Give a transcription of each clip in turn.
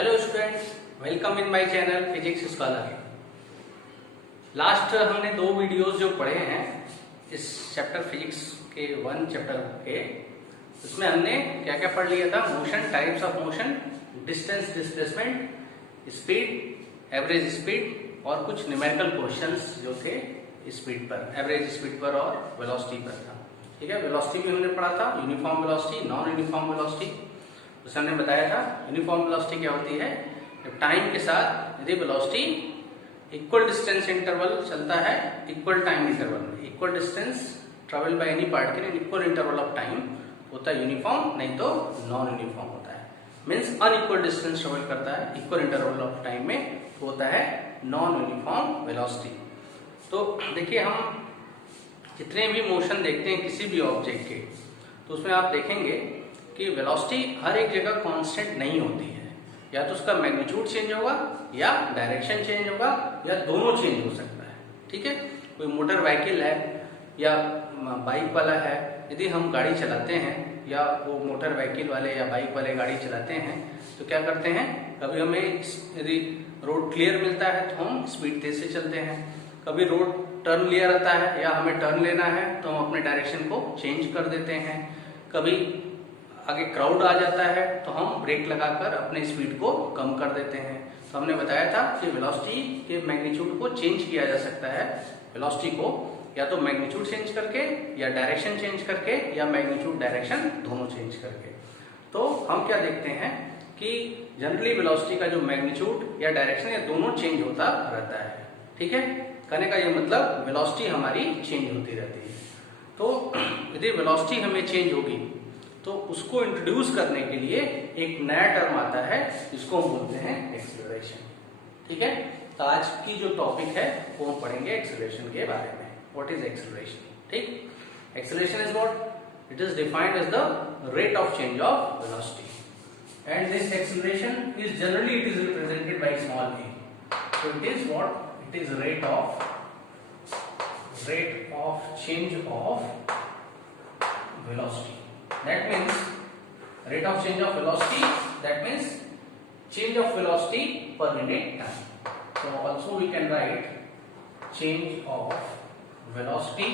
Hello students, welcome in my channel physics scholar. Last हमने दो videos जो पढ़े हैं इस चैप्टर फिजिक्स के 1 चैप्टर के, उसमें हमने क्या क्या पढ़ लिया था। Motion, types of motion, distance, displacement, speed, average speed और कुछ न्यूमेरिकल क्वेश्चंस जो थे स्पीड पर, एवरेज स्पीड पर और वेलोसिटी पर था। ठीक है, वेलोसिटी भी हमने पढ़ा था, uniform velocity, non uniform velocity. उसमें हमने बताया था यूनिफॉर्म वेलोसिटी क्या होती है, जब टाइम के साथ यदि वेलोसिटी इक्वल डिस्टेंस इंटरवल चलता है, इक्वल टाइम इंटरवल में, equal distance travel by any particle in equal interval of time होता है यूनिफॉर्म, नहीं तो नॉन यूनिफॉर्म होता है। मीन्स अनइक्वल डिस्टेंस ट्रेवल करता है इक्वल इंटरवल ऑफ टाइम में, तो होता है नॉन यूनिफॉर्म वेलोसिटी। तो देखिए, हम जितने भी मोशन देखते हैं किसी भी ऑब्जेक्ट के, तो उसमें आप देखेंगे कि वेलोसिटी हर एक जगह कांस्टेंट नहीं होती है। या तो उसका मैग्नीट्यूड चेंज होगा, या डायरेक्शन चेंज होगा, या दोनों चेंज हो सकता है। ठीक है, कोई मोटर व्हीकल है या बाइक वाला है, यदि हम गाड़ी चलाते हैं या वो मोटर व्हीकल वाले या बाइक वाले गाड़ी चलाते हैं, तो क्या करते हैं, कभी हमें यदि रोड क्लियर मिलता है तो हम स्पीड तेज से चलते हैं, कभी रोड टर्न लिया रहता है या हमें टर्न लेना है तो हम अपने डायरेक्शन को चेंज कर देते हैं, कभी आगे क्राउड आ जाता है तो हम ब्रेक लगाकर अपने स्पीड को कम कर देते हैं। तो हमने बताया था कि वेलोसिटी के मैग्नीट्यूड को चेंज किया जा सकता है, वेलोसिटी को या तो मैग्नीट्यूड चेंज करके, या डायरेक्शन चेंज करके, या मैग्नीट्यूड डायरेक्शन दोनों चेंज करके। तो हम क्या देखते हैं कि जनरली वेलोसिटी का जो मैग्नीट्यूड या डायरेक्शन, या दोनों चेंज होता रहता है। ठीक है, कहने का ये मतलब वेलोसिटी हमारी चेंज होती रहती है। तो यदि वेलोसिटी हमें चेंज होगी तो उसको इंट्रोड्यूस करने के लिए एक नया टर्म आता है जिसको हम बोलते हैं एक्सेलरेशन। ठीक है, तो आज की जो टॉपिक है वो हम पढ़ेंगे एक्सेलरेशन के बारे में। What is acceleration? ठीक, acceleration is what? It is defined as the rate of change of velocity, and this acceleration is generally it is represented by small a. So it is what? It is rate of change of velocity. That means rate of change of velocity, that means change of velocity per unit time. So also we can write change of velocity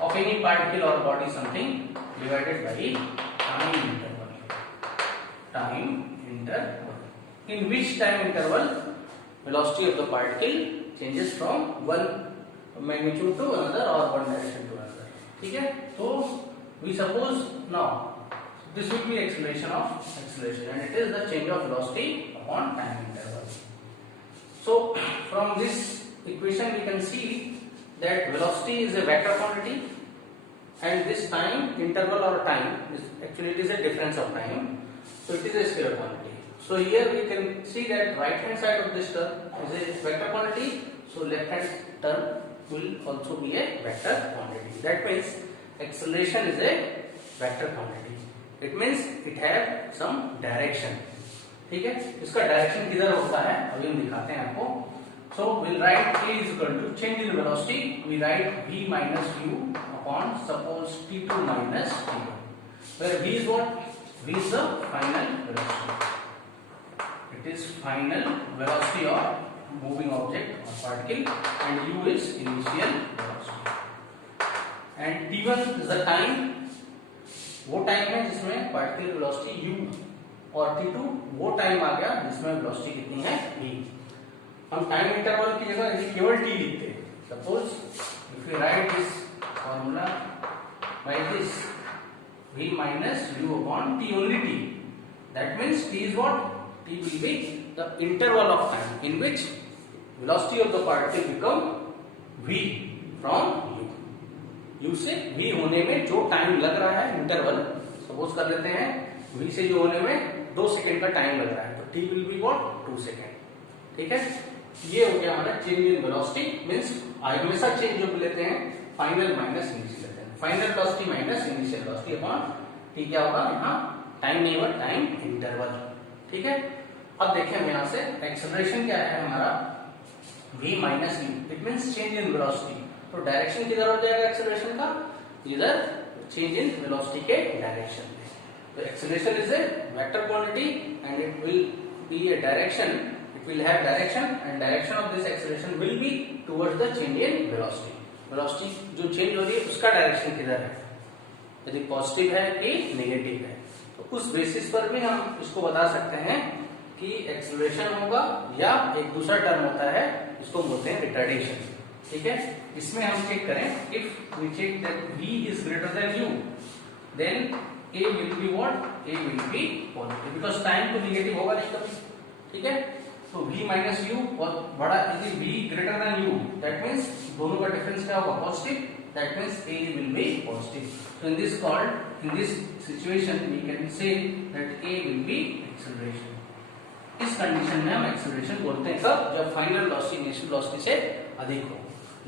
of any particle or body something divided by time interval. Time interval. In which time interval velocity of the particle changes from one magnitude to another or one direction to another. ठीक है, तो we suppose now this will be acceleration, and it is the change of velocity upon time interval. So from this equation we can see that velocity is a vector quantity, and this time interval or time is actually it is a difference of time, so it is a scalar quantity. So here we can see that right hand side of this term is a vector quantity, so left hand term will also be a vector quantity. That means acceleration is a vector quantity. It means it have some direction. ठीक है, इसका direction किधर होता है अभी हम दिखाते हैं आपको। So we'll write a is equal to change in velocity, we write v minus u upon suppose t2 minus t1, where v is what? V is the final velocity. It is final velocity of moving object or particle, and u is initial velocity, and t1 is the time, वो time है जिसमें particle velocity u, और t2 वो time आ गया जिसमें velocity कितनी है v। हम टाइम इंटरवल की जगह यदि केवल t लिखते हैं, suppose if you right this formula by this v minus u upon t only t, that means t is what? T will be the interval of time in which velocity of the particle become v from u से v होने में जो time लग रहा है interval, suppose कर लेते हैं v से u होने में 2 सेकेंड का टाइम लग रहा है, तो t will be what? 2 second. ठीक है, ये हो गया हमारा चेंज इन वेलोसिटी। मींस हमेशा चेंज जो लेते हैं फाइनल माइनस इनिशियल लेते हैं, final velocity minus initial velocity upon t क्या होगा, यहाँ टाइम नहीं होगा, टाइम इंटरवल। ठीक है, अब देखें हम यहाँ से एक्सेलरेशन क्या है हमारा v minus u, it means change in velocity. तो डायरेक्शन किधर हो जाएगा एक्सेलरेशन का? इधर चेंज इन वेलोसिटी के डायरेक्शन में। तो acceleration is a vector quantity, and it will be a direction, it will have direction and direction of this acceleration will be towards the change in velocity. Velocity जो change हो रही है उसका direction किधर है, यदि पॉजिटिव है कि नेगेटिव है, तो उस बेसिस पर भी हम इसको बता सकते हैं कि एक्सेलरेशन होगा, या एक दूसरा टर्म होता है इसको बोलते हैं रिटार्डेशन. ठीक है, इसमें हम चेक करें, if we check that v is greater than u, then a will be what, a will be positive, because time तो नेगेटिव होगा नहीं कभी. ठीक है, तो v माइनस u और बड़ा, यदि v greater than u, that means दोनों का डिफरेंस क्या होगा, positive, that means a will be positive. So in this situation we can say that a will be acceleration. इस कंडीशन में हम एक्सेलरेशन बोलते हैं कब, जब फाइनल वेलोसिटी इनिशियल वेलोसिटी से अधिक हो.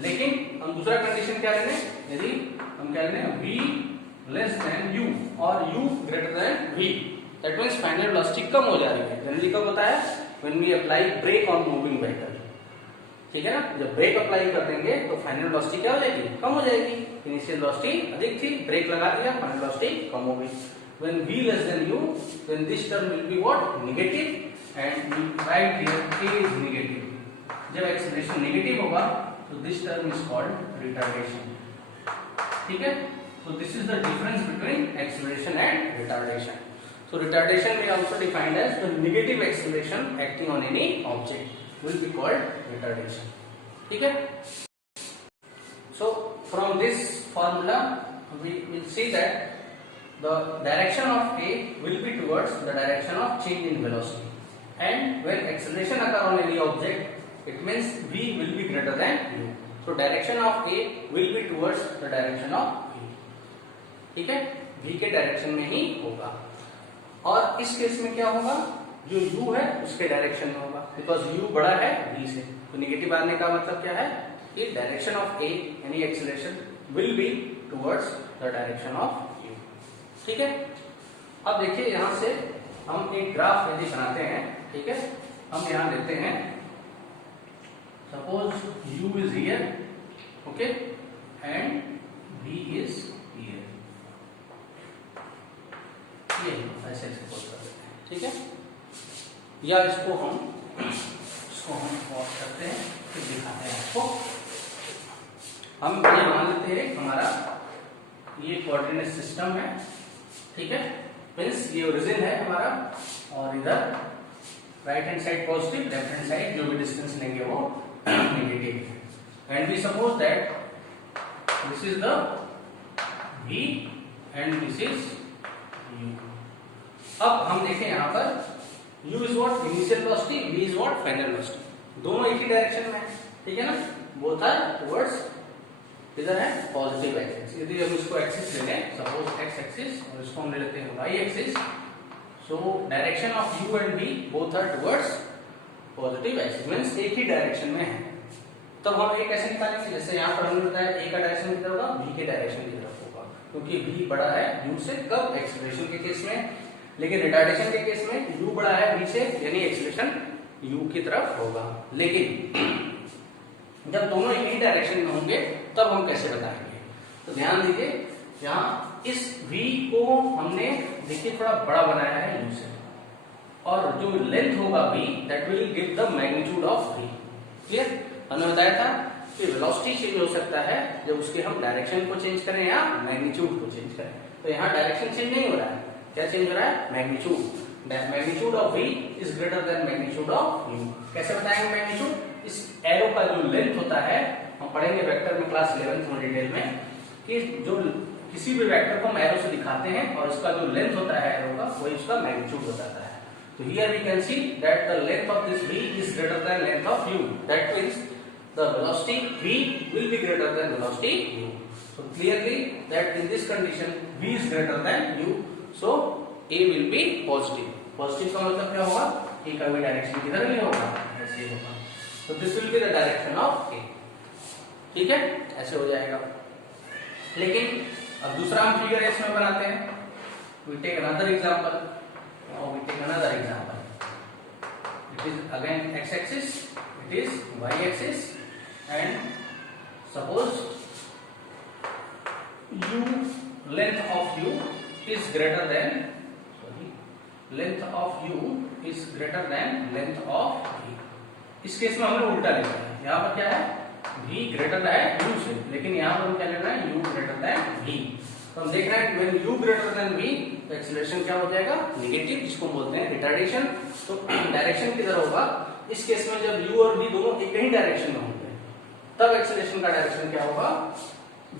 लेकिन हम दूसरा कंडीशन क्या लेंगे, यदि हम क्या लेंगे v लेस देन u और u greater than v, that means final velocity कम हो जा रही है. जनरली कब होता है, when we apply brake on moving vehicle. ठीक है ना, जब ब्रेक अप्लाई कर देंगे तो फाइनल वेलोसिटी क्या हो जाएगी, कम हो जाएगी. इनिशियल वेलोसिटी अधिक थी, ब्रेक लगा दिया, फाइनल वेलोसिटी कम हो गई. When v less than u, then this term will be what, negative, and we write here a is negative. जब एक्सेलरेशन नेगेटिव होगा तो this term is called retardation. ठीक है, so this is the difference between acceleration and retardation. So retardation we also defined as the negative acceleration acting on any object will be called retardation. ठीक है, so from this formula we will see that the direction of A will be towards the direction of change in velocity, and when acceleration occur on any object, it means v will be greater than u. So direction of A will be towards the direction of v. ठीक है, v के direction में ही होगा. और इस case में क्या होगा, जो u है उसके डायरेक्शन में होगा, बिकॉज u बड़ा है v से. तो नेगेटिव आने का मतलब क्या है कि डायरेक्शन ऑफ A यानी acceleration will be towards the direction of u. ठीक है, अब देखिए यहां से हम एक ग्राफ यदि बनाते हैं. ठीक है, हम यहां लेते हैं, suppose u is here, okay, and v is here. ये ऐसे सपोज कर देते हैं. ठीक है, या इसको हम पॉज करते हैं, फिर दिखाते हैं आपको. हम ये मान लेते हैं हमारा ये कोऑर्डिनेट सिस्टम है. ठीक है, मींस ये ओरिजिन है हमारा, और इधर right hand side positive, left hand side जो भी डिस्टेंस लेंगे वो negative. And we suppose that this is the v and this is u. अब हम देखें यहाँ पर u is what, initial velocity, v is what, final velocity. दोनों एक ही डायरेक्शन में है. ठीक है ना, बोथ आर टुवर्ड्स इधर है पॉजिटिव एक्सिस. यदि हम इसको एक्सिस ले लें, सपोज एक्स एक्सिस, और इसको हम ले लेते हैं Y axis, so direction of u and v both are towards positive axis, means एक ही डायरेक्शन में है. तब हम एक कैसे निकालेंगे, जैसे यहाँ पर हमने बताया a का डायरेक्शन किधर होगा, v के डायरेक्शन की तरफ होगा, क्योंकि v बड़ा है u से. कब, एक्सेलरेशन के केस में. लेकिन रिटार्डेशन के केस में u बड़ा है v से, यानी एक्सेलरेशन u की तरफ होगा. लेकिन जब दोनों एक ही डायरेक्शन में होंगे तब हम कैसे बताएंगे, तो ध्यान दीजिए, यहाँ इस v को हमने देखिए थोड़ा बड़ा बनाया है u से, और जो लेंथ होगा v, that will give the magnitude of v. Clear, हमने बताया था कि वेलोसिटी चेंज हो सकता है जब उसके हम डायरेक्शन को चेंज करें या मैग्नीट्यूड को चेंज करें. तो यहाँ डायरेक्शन चेंज नहीं हो रहा है, क्या चेंज हो रहा है, magnitude. Magnitude of v is greater then magnitude of u. कैसे बताएंगे मैग्नीट्यूड, इस एरो का जो लेंथ होता है, हम पढ़ेंगे वेक्टर में क्लास 11 में डिटेल में, कि जो किसी भी वेक्टर को हम एरो से दिखाते हैं और इसका जो लेंथ होता है एरो का, वही उसका मैग्नीट्यूड बताता है. तो here we can see that the length of this v is greater than length of u. That means the velocity v will be greater than velocity u. So clearly that in this condition v is greater than u, so a will be positive. Positive का मतलब क्या होगा, a का भी direction किधर भी होगा, ऐसे होगा. So this will be the direction of a. ठीक है, ऐसे हो जाएगा. लेकिन अब दूसरा हम फिगर इसमें बनाते हैं. We take another example. Now we take another example. It is again x-axis, it is y-axis, and suppose u, length of u is greater than length of u is greater than length of v। इस case में हमने उल्टा लिखा है, यहाँ पर क्या है v ग्रेटर है u से, लेकिन यहाँ पर हम क्या ले रहे हैं u ग्रेटर देन v। तो हम देख रहे हैं when u greater than v तो एक्सीलरेशन क्या हो जाएगा नेगेटिव, जिसको हम बोलते हैं रिटार्डेशन। तो डायरेक्शन किधर होगा, इस केस में जब u और v दोनों एक ही डायरेक्शन में होंगे तब एक्सीलरेशन का डायरेक्शन क्या होगा,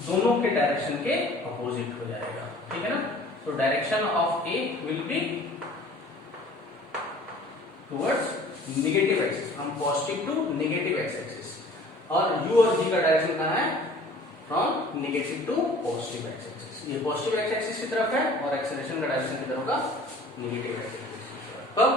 दोनों के डायरेक्शन के अपोजिट हो जाएगा, ठीक है ना। तो direction of a will be towards negative axis, हम positive to negative x axis, और u और v का डायरेक्शन कहाँ है, from negative to positive x axis. ये पॉजिटिव एक्स एक्सिस की तरफ है और एक्सीलरेशन का डायरेक्शन किधर होगा, नेगेटिव एक्स एक्सिस। तब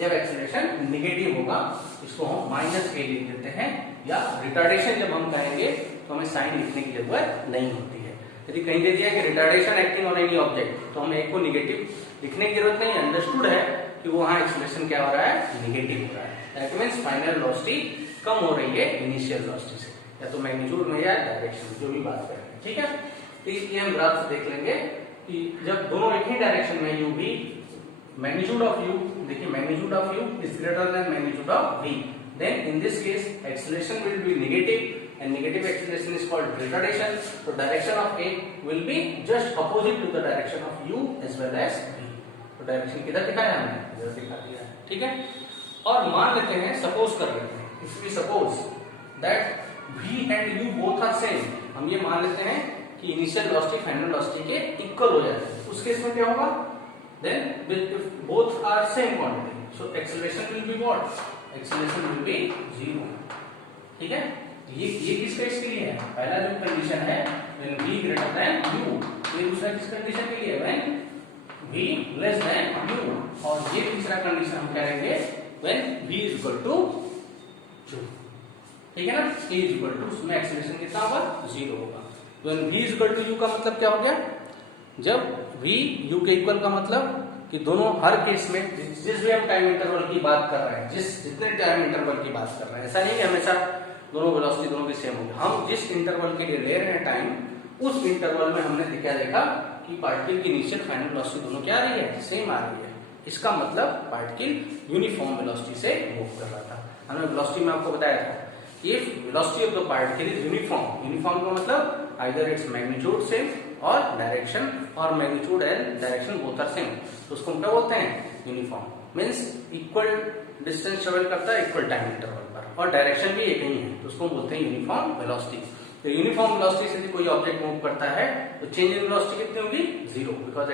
जब एक्सीलरेशन नेगेटिव होगा इसको हम माइनस a लिख देते हैं, या रिटार्डेशन जब हम कहेंगे तो हमें साइन लिखने की जरूरत नहीं होती है। यदि कहीं दे दिया कि retardation acting on any object तो हमें एक को नेगेटिव लिखने की जरूरत नहीं, अंडरस्टूड है कि वहां एक्सीलरेशन क्या हो रहा है, नेगेटिव हो रहा है। दैट मींस फाइनल वेलोसिटी कम हो रही है इनिशियल वेलोसिटी से, या तो मैग्नीट्यूड में या डायरेक्शन जो भी बात करेंगे, ठीक है। तो ये हम ग्राफ से देख लेंगे कि जब दोनों एक ही डायरेक्शन में u v magnitude of u, देखिए magnitude of u is greater then magnitude of v, then in this case acceleration will be negative and negative acceleration is called retardation. So direction of a will be just opposite to the direction of u as well as v. तो direction किधर दिखाया हमने, इधर दिखा दिया है, ठीक है। और मान लेते हैं, सपोज कर लेते हैं, if we suppose that v and u both are same, हम ये मान लेते हैं कि इनिशियल वेलोसिटी फाइनल वेलोसिटी के इक्वल हो जाते हैं, उस केस में क्या होगा, then if both are same quantity so acceleration will be what, acceleration will be 0, ठीक है। ये किस केस के लिए है, पहला जो कंडीशन है when v greater than u, ये दूसरा किस कंडीशन के लिए है, when v less than u, और ये तीसरा कंडीशन हम करेंगे when v is equal to 2, ठीक है ना। a इज इक्वल टू, उसमें एक्सीलरेशन कितना होगा, 0 होगा। When v is equal to u का मतलब क्या हो गया, जब v u के इक्वल का मतलब कि दोनों हर केस में जिस भी हम टाइम इंटरवल की बात कर रहे हैं, जितने टाइम इंटरवल की बात कर रहे हैं, ऐसा नहीं कि हमेशा दोनों वेलोसिटी दोनों की सेम होगी, हम जिस इंटरवल के लिए ले रहे हैं टाइम, उस इंटरवल में हमने क्या देखा कि पार्टिकल की इनिशियल फाइनल वेलोसिटी दोनों क्या आ रही है, सेम आ रही है। इसका मतलब पार्टिकल यूनिफॉर्म वेलोसिटी से मूव कर रहा था। हमने वेलोसिटी में आपको बताया था if velocity of the particle is uniform, uniform का मतलब आइदर इट्स मैग्नीट्यूड सेम और डायरेक्शन, और magnitude and direction both are same, तो उसको हम क्या बोलते हैं, uniform. Means equal distance travel करता है इक्वल टाइम इंटरवल पर, और डायरेक्शन भी एक ही है, तो उसको हम बोलते हैं यूनिफॉर्म वेलोसिटी। तो यूनिफॉर्म वेलोसिटी से कोई ऑब्जेक्ट मूव करता है तो चेंज इन वेलोसिटी कितनी होगी, 0, बिकॉज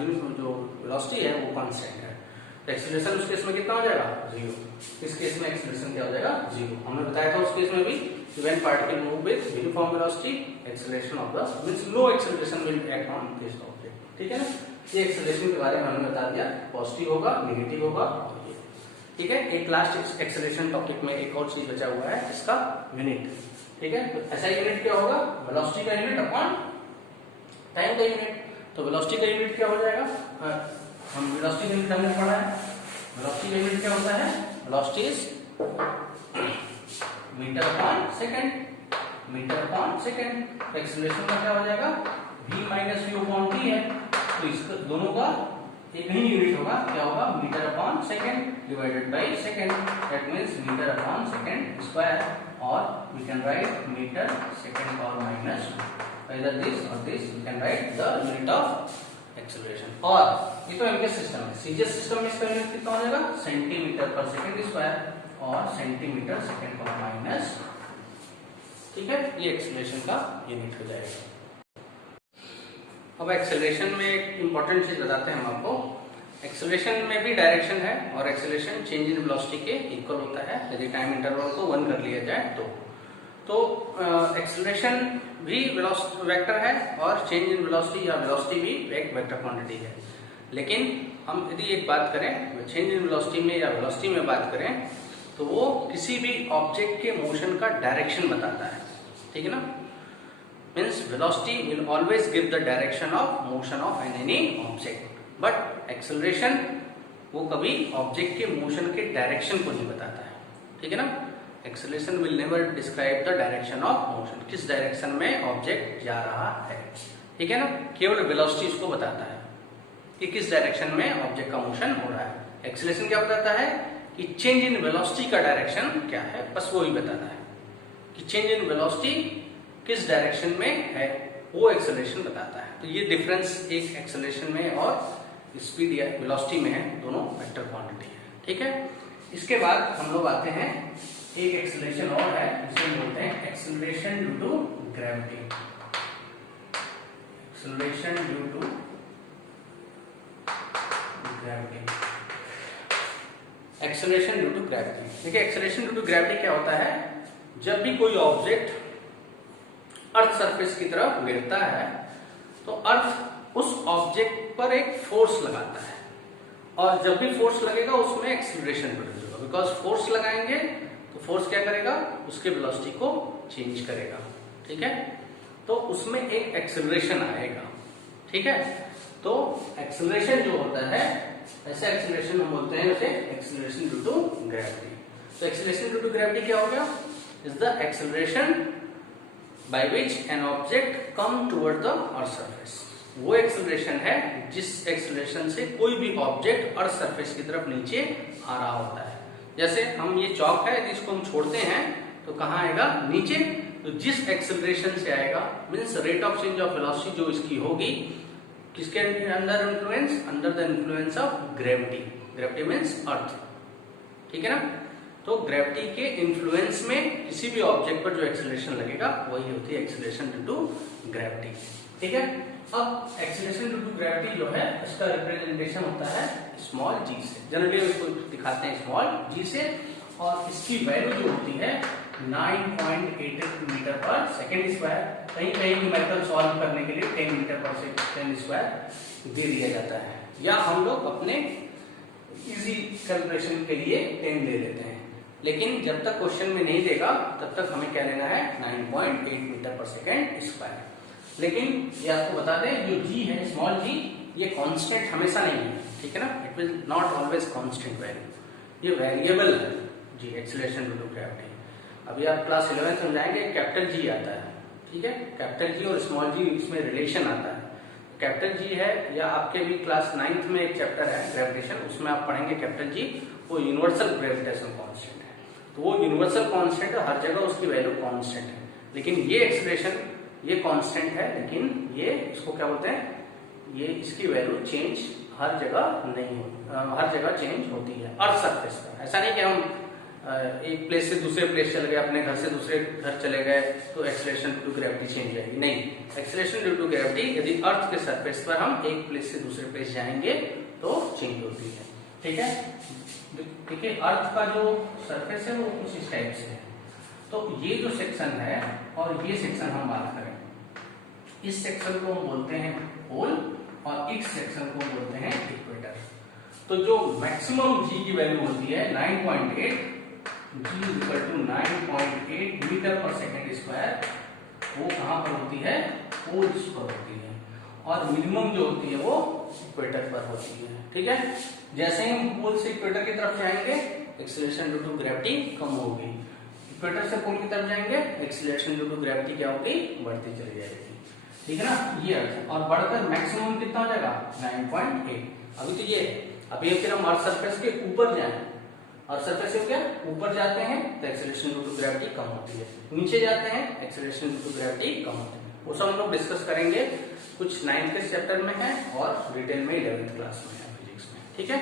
यूनिफॉर्म जो वेलोसिटी है वो कांस्टेंट है। तो एक्सीलरेशन उस केस में कितना हो जाएगा, 0। इस केस में एक्सीलरेशन क्या हो जाएगा, 0। हमने बताया था उस केस में भी when particle move with uniform velocity acceleration of the means no acceleration will act on this object, ठीक है ना। ये एक्सेलरेशन के बारे में हमने बता दिया, पॉजिटिव होगा, नेगेटिव होगा, और ये, ठीक है। एक लास्ट एक्सेलरेशन टॉपिक में एक और चीज बचा हुआ है, इसका यूनिट, ठीक है। तो ऐसा यूनिट क्या होगा, वेलोसिटी का यूनिट अपॉन टाइम का यूनिट। तो वेलोसिटी का यूनिट क्या हो जाएगा, हम वेलोसिटी का यूनिट हमने पढ़ा है, वेलोसिटी का यूनिट क्या होता है, velocity is metre upon second, metre upon second. Acceleration का क्या हो जाएगा, v minus u upon t है, तो इसका दोनों का एक ही यूनिट होगा, क्या होगा, metre upon second divided by second, that means metre upon second square, और we can write metre second power minus either this or this, we can write the unit of acceleration। और ये तो MK system है, CGS system में इसका unit कितना हो जाएगा, सेंटीमीटर पर सेकंड स्क्वायर और सेंटीमीटर सेकंड पावर माइनस, ठीक है। ये एक्सेलरेशन का यूनिट हो जाएगा। अब एक्सेलरेशन में एक इंपॉर्टेंट चीज बताते हैं हम आपको, एक्सेलरेशन में भी डायरेक्शन है और एक्सेलरेशन चेंज इन वेलोसिटी के इक्वल होता है यदि टाइम इंटरवल को 1 कर लिया जाए तो एक्सेलरेशन भी वेक्टर है और चेंज इन वेलोसिटी या वेलोसिटी भी एक वेक्टर क्वांटिटी है। लेकिन हम यदि एक बात करें चेंज इन वेलोसिटी में या वेलोसिटी में बात करें तो वो किसी भी ऑब्जेक्ट के मोशन का डायरेक्शन बताता है, ठीक है ना। Means velocity will always give the direction of motion of any object, but acceleration वो कभी ऑब्जेक्ट के मोशन के डायरेक्शन को नहीं बताता है, ठीक है ना। Acceleration will never describe the direction of motion, किस डायरेक्शन में ऑब्जेक्ट जा रहा है, ठीक है ना, केवल वेलोसिटी इसको बताता है, कि किस डायरेक्शन में ऑब्जेक्ट का मोशन हो रहा है। एक्सेलरेशन क्या बताता है कि चेंज इन वेलोसिटी का डायरेक्शन क्या है, बस वो ही बताता है कि चेंज इन वेलोसिटी किस डायरेक्शन में है, वो एक्सेलरेशन बताता है। तो ये डिफरेंस एक एक्सेलरेशन में और स्पीड या वेलोसिटी में है, दोनों वेक्टर क्वांटिटी है। ठीक है, इसके बाद हम लोग आते हैं एक एक्सेलरेशन और है जिसे बोलते हैं acceleration due to gravity. Acceleration due to gravity, acceleration due to gravity. देखिए एक्सेलरेशन ड्यू टू ग्रेविटी क्या होता है, जब भी कोई ऑब्जेक्ट अर्थ सरफेस की तरफ गिरता है तो अर्थ उस ऑब्जेक्ट पर एक फोर्स लगाता है, और जब भी फोर्स लगेगा उसमें एक्सेलरेशन प्रोड्यूस होगा। बिकॉज फोर्स लगाएंगे तो फोर्स क्या करेगा, उसके वेलोसिटी को चेंज करेगा। ठीक है, तो उसमें एक एक्सेलरेशन आएगा। ठीक है, तो एक्सेलरेशन जो होता है, ऐसे एक्सेलरेशन हम बोलते हैं उसे एक्सेलरेशन ड्यू टू ग्रेविटी। तो एक्सेलरेशन ड्यू टू ग्रेविटी क्या हो गया, is the acceleration by which an object come toward the earth surface. वो एक्सेलरेशन है जिस एक्सेलरेशन से कोई भी ऑब्जेक्ट अर्थ सरफेस की तरफ नीचे आ रहा होता है। जैसे हम ये चौक है, यदि इसको हम छोड़ते हैं तो कहाँ आएगा, नीचे। तो जिस एक्सेलरेशन से आएगा means rate of change of velocity जो इसकी होगी, किसके under influence, under the influence of gravity. Gravity means earth. ठीक है ना, तो ग्रेविटी के इन्फ्लुएंस में किसी भी ऑब्जेक्ट पर जो एक्सेलरेशन लगेगा वही होती है एक्सेलरेशन ड्यू टू ग्रेविटी। ठीक है, अब एक्सेलरेशन ड्यू टू ग्रेविटी जो है इसका रिप्रेजेंटेशन होता है स्मॉल जी से। जनरली इसको दिखाते हैं स्मॉल जी से, और इसकी वैल्यू जो होती है 9.88 मीटर पर सेकेंड स्क्वायर। कहीं कहीं न्यूमेरिकल सॉल्व करने के लिए 10 मीटर पर सेकेंड स्क्वायर दे दिया जाता है, या हम लोग अपने इजी कैलकुलेशन के लिए 10 ले लेते हैं। लेकिन जब तक क्वेश्चन में नहीं देगा तब तक हमें क्या लेना है, 9.8 मीटर पर सेकेंड स्क्वायर। लेकिन ये आपको बता दें, जो जी है स्मॉल जी, ये कांस्टेंट हमेशा नहीं है। ठीक है ना, it will not always constant value, ये वेरिएबल है जी एक्सेलरेशन ड्यू टू ग्रेविटी। अभी आप क्लास 11 में जाएंगे, कैपिटल जी आता है। ठीक है, कैपिटल जी और स्मॉल जी इसमें रिलेशन आता है। कैपिटल जी है, या आपके भी क्लास 9th में एक चैप्टर है ग्रेविटेशन, उसमें आप पढ़ेंगे कैपिटल जी, वो यूनिवर्सल ग्रेविटेशन कांस्टेंट है। तो वो यूनिवर्सल कांस्टेंट है, हर जगह उसकी वैल्यू कांस्टेंट है। लेकिन ये एक्सेलरेशन ये कांस्टेंट है, लेकिन ये इसको क्या बोलते हैं, ये इसकी वैल्यू चेंज हर जगह नहीं होती, हर जगह चेंज होती है अर्थ सरफेस पर। ऐसा नहीं कि हम एक प्लेस से दूसरे प्लेस चले गए, अपने घर से दूसरे घर चले गए तो acceleration due to gravity change जाएगी, नहीं। एक्सेलरेशन ड्यू टू ग्रेविटी यदि अर्थ के सरफेस पर हम एक प्लेस से दूसरे प्लेस जाएंगे तो चेंज होती है। ठीक है, ठीक है, अर्थ का जो सरफेस है वो कुछ इस टाइप से है। तो ये जो सेक्शन है और ये सेक्शन हम बात करें, इस सेक्शन को हम बोलते हैं पोल और इस सेक्शन को बोलते हैं इक्वेटर। तो जो मैक्सिमम जी की वैल्यू होती है 9.8, जी इक्वल टू 9.8 मीटर पर सेकेंड स्क्वायर, वो कहाँ पर होती है, पोल्स पर होती है, और मिनिमम जो होती है वो इक्वेटर पर होती है। ठीक है, जैसे ही हम पोल से इक्वेटर की तरफ जाएंगे एक्सेलरेशन ड्यू टू ग्रेविटी कम होगी, इक्वेटर से पोल की तरफ जाएंगे एक्सेलरेशन ड्यू टू ग्रेविटी क्या होगी, बढ़ती चली जाएगी। ठीक है ना, ये अर्थ, और बढ़कर मैक्सिमम कितना हो जाएगा 9.8। अभी तो ये, अभी फिर हम अर्थ सरफेस के ऊपर जाएं, अर्थ सरफेस से क्या ऊपर जाते हैं तो एक्सेलरेशन ड्यू टू ग्रेविटी कम होती है, नीचे जाते हैं एक्सेलरेशन ड्यू टू ग्रेविटी कम होती है। वो सब हम लोग डिस्कस करेंगे, कुछ 9th के चैप्टर में है और डिटेल में 11th क्लास में है फिजिक्स में। ठीक है,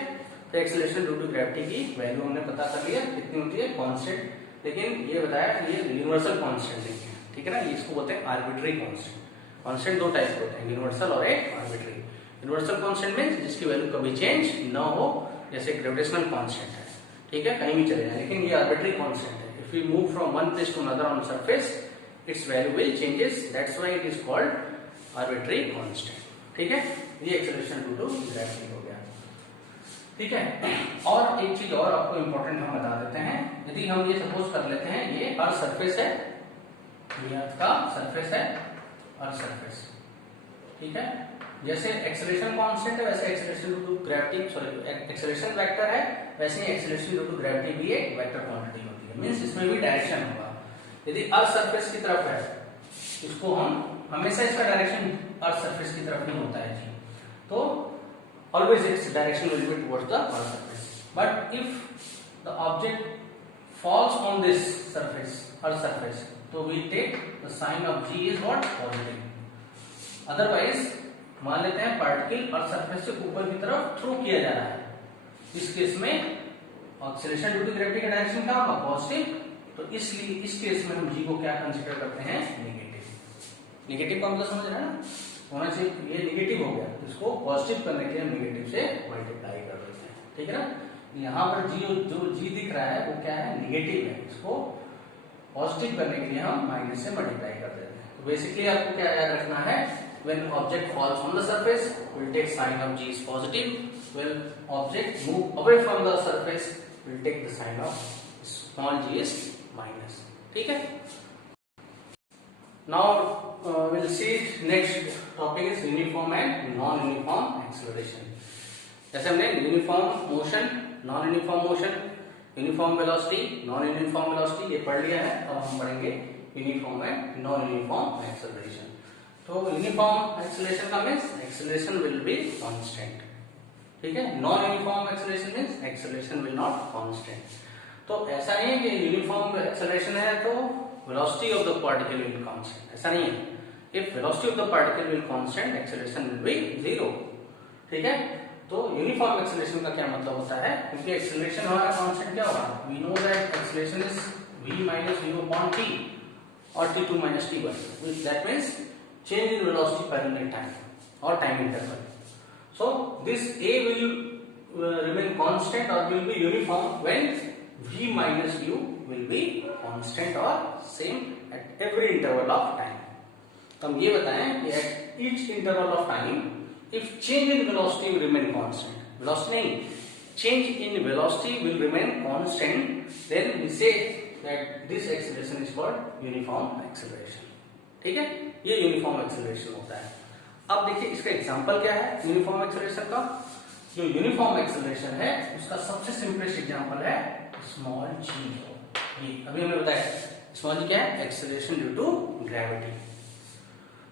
तो एक्सेलरेशन ड्यू टू ग्रेविटी की वैल्यू हमने पता कर लिया कितनी होती है, कांस्टेंट। लेकिन ये बताया ये यूनिवर्सल कांस्टेंट नहीं है। ठीक है ना, ये इसको बोलते हैं आर्बिट्री कांस्टेंट। कांस्टेंट दो टाइप के होते हैं, यूनिवर्सल और एक आर्बिट्री। यूनिवर्सल कांस्टेंट मींस जिसकी वैल्यू कभी चेंज न हो, जैसे ग्रेविटेशनल कांस्टेंट है। ठीक है, कहीं भी चले जाए, लेकिन ये आर्बिट्री कांस्टेंट है। If we move from one place to another on surface, its value will changes, that's why it is called arbitrary constant. ठीक है, ये एक्सेलरेशन ड्यू टू ग्रेविटी हो गया। ठीक है, और एक चीज और आपको इंपॉर्टेंट हम बता देते हैं। यदि हम ये सपोज कर लेते हैं ये अर्थ सरफेस है, ये अर्थ का सरफेस है, अर्थ सरफेस। ठीक है, जैसे एक्सेलरेशन कांस्टेंट है वैसे acceleration due to gravity, sorry acceleration vector है, वैसे ही एक्सेलरेशन ड्यू टू ग्रेविटी भी एक वेक्टर क्वांटिटी होती है। मींस इसमें भी डायरेक्शन होगा। यदि अर्थ सरफेस की तरफ है, इसको हम हमेशा इसका डायरेक्शन अर्थ सरफेस की तरफ नहीं होता है जी। तो always its direction will be towards the earth surface. But if the object falls on this surface, earth surface, so we take the sign of g is what, positive. Otherwise मान लेते हैं particle earth surface से ऊपर की तरफ throw किया जा रहा है, इस केस में एक्सेलरेशन ड्यू टू ग्रेविटी का डायरेक्शन क्या होगा, पॉजिटिव. तो इसलिए इस केस में हम जी को क्या कंसीडर करते हैं, नेगेटिव. नेगेटिव का मतलब समझ रहे हैं ना, होना चाहिए ये नेगेटिव हो गया, तो इसको पॉजिटिव करने के लिए हम नेगेटिव से मल्टीप्लाई कर देते हैं. ठीक है ना. यहाँ पर जी जो जी दिख रहा है वो क्या है, नेगेटिव है, इसको पॉजिटिव करने के लिए हम माइनस से मल्टीप्लाई कर देते हैं. तो बेसिकली आपको क्या याद रखना है, when object falls on the surface we'll take sign of g is positive, when object move away from the surface we'll take the sign of small g is minus. ठीक है. Now we'll see next topic is uniform and non-uniform acceleration. जैसे हमने uniform motion, non uniform motion, uniform velocity, non uniform velocity ये पढ़ लिया है. अब हम पढ़ेंगे uniform and non uniform acceleration. तो यूनिफॉर्म एक्सेलरेशन का means acceleration will be constant. ठीक है. Non uniform acceleration means acceleration will not constant. तो ऐसा नहीं है कि यूनिफॉर्म एक्सेलरेशन है तो velocity of the particle will constant, ऐसा नहीं है. If velocity of the particle will constant acceleration will be zero. ठीक है. तो यूनिफॉर्म एक्सेलरेशन का क्या मतलब होता है, क्योंकि एक्सेलरेशन हमारा कांस्टेंट क्या होगा, we know that acceleration is v minus u upon t or t2 minus t1, which that means change in velocity per unit time or time interval. So this a will remain constant or will be uniform when v minus u will be constant or same at every interval of time. तो हम ये बताएं कि at each interval of time if change in velocity will remain constant, velocity नहीं, change in velocity will remain constant, then we say that this acceleration is called uniform acceleration. ठीक है. ये uniform acceleration होता है. अब देखिए इसका example क्या है यूनिफॉर्म एक्सेलरेशन का. जो यूनिफॉर्म एक्सेलरेशन है उसका सबसे सिंपलेस्ट एग्जांपल है स्मॉल जी. ये अभी हमने बताया स्मॉल जी क्या है, acceleration due to gravity.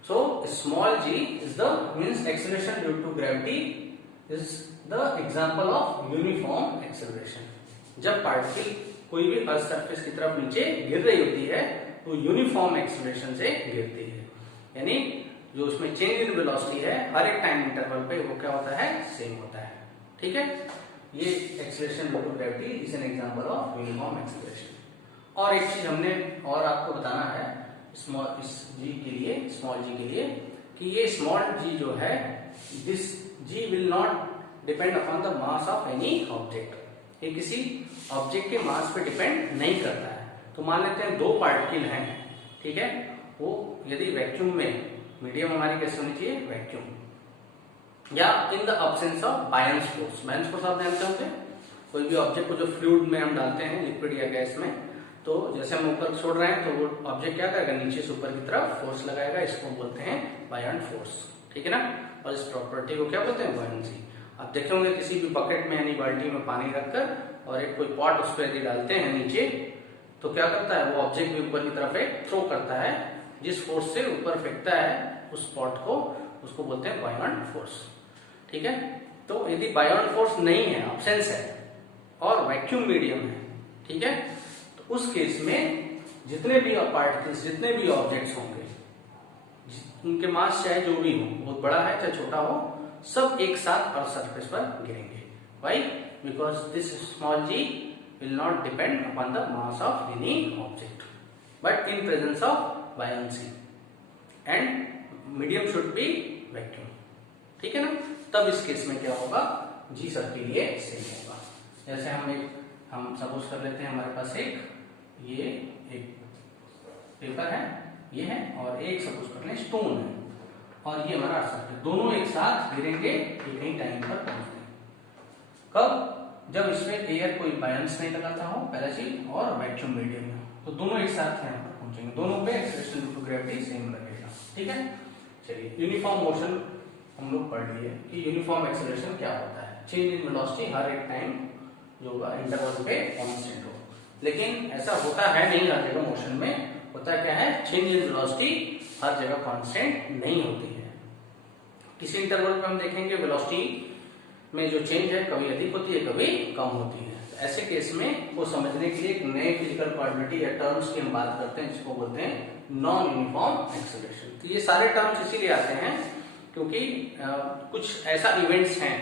So small g is the means acceleration due to gravity is the example of uniform acceleration. जब पार्टिकल कोई भी अर्थ सरफेस की तरफ नीचे गिर रही होती है तो यूनिफॉर्म एक्सेलरेशन से गिरती है, यानी जो उसमें चेंज इन वेलोसिटी है हर एक टाइम इंटरवल पे वो क्या होता है, सेम होता है. ठीक है. ये acceleration due to gravity is an example of uniform acceleration. और एक चीज हमने और आपको बताना है स्मॉल इस जी के लिए, स्मॉल जी के लिए, कि ये स्मॉल जी जो है this g will not depend upon the mass of any object. ये किसी ऑब्जेक्ट के मास पे डिपेंड नहीं करता है. तो मान लेते हैं दो पार्टिकल हैं. ठीक है. वो यदि वैक्यूम में, मीडियम हमारी कैसे होनी चाहिए, वैक्यूम, या in the absence of buoyancy force. Buoyancy force आप जानते होंगे, कोई भी ऑब्जेक्ट को जो फ्लूइड में हम डालते हैं, लिक्विड या गैस में, तो जैसे हम ऊपर छोड़ रहे हैं तो वो ऑब्जेक्ट क्या करेगा, नीचे से ऊपर की तरफ फोर्स लगाएगा. इसको बोलते हैं बायन फोर्स. ठीक है ना. और इस प्रॉपर्टी को क्या बोलते हैं, बायन्सी. आप देखे होंगे किसी भी बकेट में यानी बाल्टी में पानी रखकर और एक कोई पॉट उस पर यदि डालते हैं नीचे, तो क्या करता है वो ऑब्जेक्ट भी ऊपर की तरफ एक थ्रो करता है. जिस फोर्स से ऊपर फेंकता है उस पॉट को, उसको बोलते हैं बायन फोर्स. ठीक है. तो यदि बायन फोर्स नहीं है, अब्सेंस है और वैक्यूम मीडियम है, ठीक है, तो उस केस में जितने भी पार्टिकल्स, जितने भी ऑब्जेक्ट्स होंगे, उनके मास चाहे जो भी हो, बहुत बड़ा है चाहे छोटा हो, सब एक साथ अर्थ सरफेस पर गिरेंगे. Why? Because this small g will not depend upon the mass of any object but in presence of buoyancy and medium should be vacuum. ठीक है ना. तब इस केस में क्या होगा, जी सबके लिए सेम होगा. जैसे हम सपोज कर लेते हैं हमारे पास एक पेपर है, ये है, और एक सपोज कर लें स्टोन है, और ये हमारा अर्थ सरफेस. दोनों एक साथ गिरेंगे, ये कहीं टाइम पर पहुंचेंगे. कब? जब इसमें एयर कोई बायन्स नहीं लगाता हो पहला चीज, और वैक्यूम मीडियम में, तो दोनों एक साथ यहाँ पर पहुंचेंगे. दोनों पे acceleration due to gravity same लगेगा. ठीक है. चलिए यूनिफॉर्म मोशन हम लोग पढ़ लिए कि यूनिफॉर्म एक्सेलरेशन क्या होता है. चेंज इन वेलोसिटी हर एक टाइम जो होगा इंटरवल पे कांस्टेंट हो. लेकिन ऐसा होता है नहीं हर जगह. मोशन में होता क्या है, चेंज इन वेलोसिटी हर जगह कांस्टेंट नहीं होती है. किसी इंटरवल पे हम देखेंगे वेलोसिटी में जो चेंज है कभी अधिक होती है कभी कम होती है। ऐसे केस में वो समझने के लिए एक नए फिजिकल क्वांटिटी या टर्म्स की हम बात करते हैं जिसको बोलते हैं नॉन यूनिफॉर्म एक्सेलरेशन। तो ये सारे टर्म्स इसीलिए आते हैं क्योंकि कुछ ऐसा इवेंट्स हैं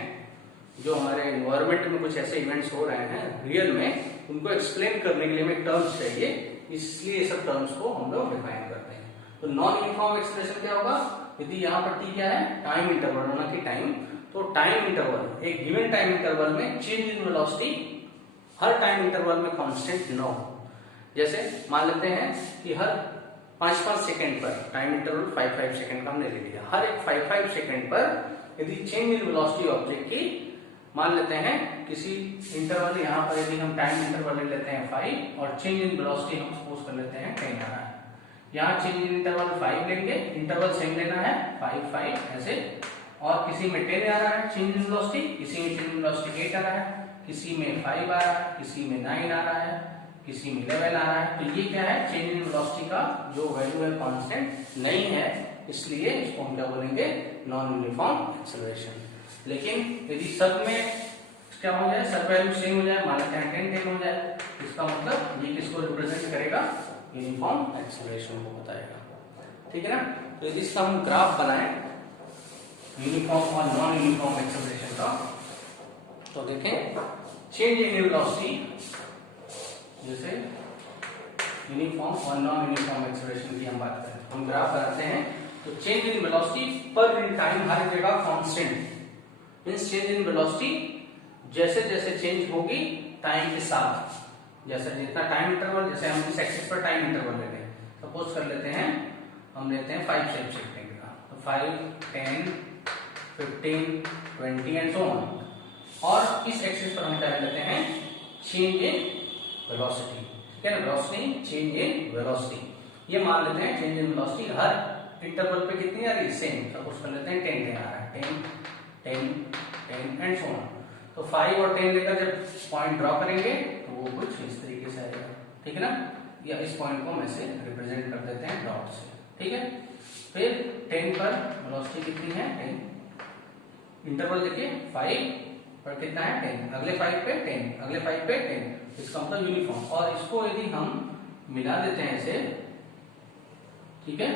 जो हमारे एनवायरमेंट में कुछ ऐसे इवेंट्स हो रहे हैं रियल में, उनको एक्सप्लेन करने के लिए हमें टर्म्स चाहिए, इसलिए ये सब टर्म्स को हम लोग डिफाइन करते हैं। तो नॉन यूनिफॉर्म एक्सेलरेशन क्या होगा, यदि यहाँ पर टी क्या है, टाइम इंटरवल होना कि टाइम, तो टाइम इंटरवल एक गिवन टाइम इंटरवल में change in velocity her time interval में कांस्टेंट न हो। जैसे मान लेते हैं कि हर 5-5 सेकंड पर, टाइम इंटरवल 5-5 सेकंड का हमने ले लिया, हर एक 5-5 सेकंड पर यदि चेंज इन वेलोसिटी ऑब्जेक्ट की, मान लेते हैं किसी इंटरवल, यहाँ पर यदि हम टाइम इंटरवल ले लेते हैं 5 और चेंज इन वेलोसिटी हम सपोज कर लेते हैं 10 आ रहा है, यहाँ चेंज इन इंटरवल 5 लेंगे, इंटरवल सेम लेना है 5-5 ऐसे, और किसी में 10 आ रहा है चेंज इन वेलोसिटी, किसी में चेंज इन वेलोसिटी 8 आ रहा है, किसी में 5 आ रहा है, किसी में 9 आ रहा है, किसी में 11 आ रहा है। तो ये क्या है, चेंज इन वेलोसिटी का जो वैल्यू है कांस्टेंट नहीं है, इसलिए इसको हम क्या बोलेंगे, नॉन यूनिफॉर्म एक्सेलरेशन। लेकिन यदि सब में क्या हो जाए, सब वैल्यू सेम हो जाए, मान लेते हैं 10-10 हो जाए, इसका मतलब ये किसको रिप्रेजेंट करेगा, यूनिफॉर्म एक्सेलरेशन को बताएगा। ठीक है ना। तो यदि इसका हम ग्राफ बनाएं यूनिफॉर्म और नॉन यूनिफॉर्म एक्सेलरेशन का, तो देखें चेंज इन वेलोसिटी, जैसे यूनिफॉर्म और नॉन यूनिफॉर्म एक्सेलरेशन की हम बात करें, हम ग्राफ बनाते हैं, तो change in velocity per unit time हर जगह constant, means change in velocity जैसे जैसे चेंज होगी टाइम के साथ, जैसे जितना टाइम इंटरवल, जैसे हम इस एक्सिस पर टाइम इंटरवल लेते हैं, सपोज कर लेते हैं हम लेते हैं 5 सेकंड का, तो 5, 10, 15, 20 एंड सो ऑन, और इस एक्सिस पर हम क्या लेते हैं, चेंज इन वेलोसिटी, ठीक है ना, वेलोसिटी चेंज इन वेलोसिटी, ये मान लेते हैं change in velocity her interval पे कितनी आ रही है, सेम, सपोज कर लेते हैं 10 आ रहा है, 10 एंड सो ऑन। तो 5 और 10 लेकर जब पॉइंट ड्रॉ करेंगे तो वो कुछ इस तरीके से आएगा, ठीक है ना, या इस पॉइंट को हम ऐसे रिप्रेजेंट कर देते हैं डॉट से, ठीक है। फिर 10 पर वेलोसिटी कितनी है, 10, इंटरवल देखिए 5 पर कितना है 10, अगले 5 पे 10, अगले 5 पे 10, इसका मतलब यूनिफॉर्म। और इसको यदि हम मिला देते हैं ऐसे, ठीक है,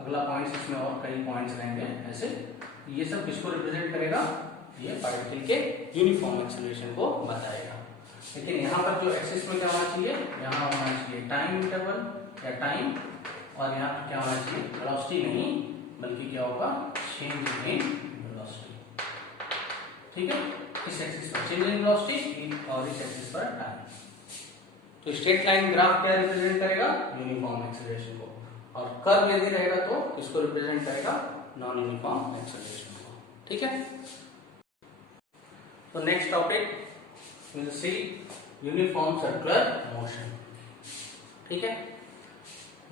अगला पॉइंट इसमें और कई पॉइंट्स रहेंगे ऐसे, ये सब किसको रिप्रेजेंट करेगा, ये पार्टिकल के यूनिफॉर्म एक्सेलरेशन को बताएगा। लेकिन यहाँ पर जो एक्सिस में क्या होना चाहिए, यहाँ होना चाहिए टाइम इंटरवल या टाइम, और यहाँ पर क्या होना चाहिए, वेलोसिटी नहीं बल्कि क्या होगा, चेंज इन वेलोसिटी, ठीक है, इस एक्सिस पर चेंज इन वेलोसिटी और इस एक्सिस पर टाइम। तो स्ट्रेट लाइन ग्राफ क्या रिप्रेजेंट करेगा, यूनिफॉर्म एक्सेलरेशन को, और कर्व यदि रहेगा तो इसको रिप्रेजेंट करेगा, नॉन यूनिफॉर्म एक्सेलरेशन को, ठीक है। तो next topic will see uniform circular motion, ठीक है।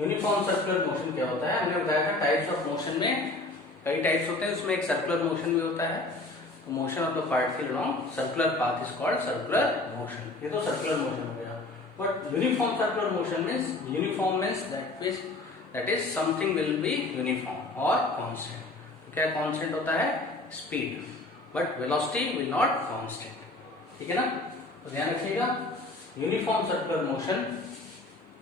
यूनिफॉर्म सर्कुलर मोशन क्या होता है, हमने बताया था टाइप्स ऑफ मोशन में कई टाइप्स होते हैं, उसमें एक सर्कुलर मोशन भी होता है। तो motion of the particle along circular path is called circular motion, ये तो सर्कुलर मोशन हो गया। But uniform circular motion means, uniform means that is something will be uniform और कांस्टेंट। क्या कांस्टेंट होता है, speed, but velocity will not constant, ठीक है ना। तो ध्यान रखिएगा, uniform circular motion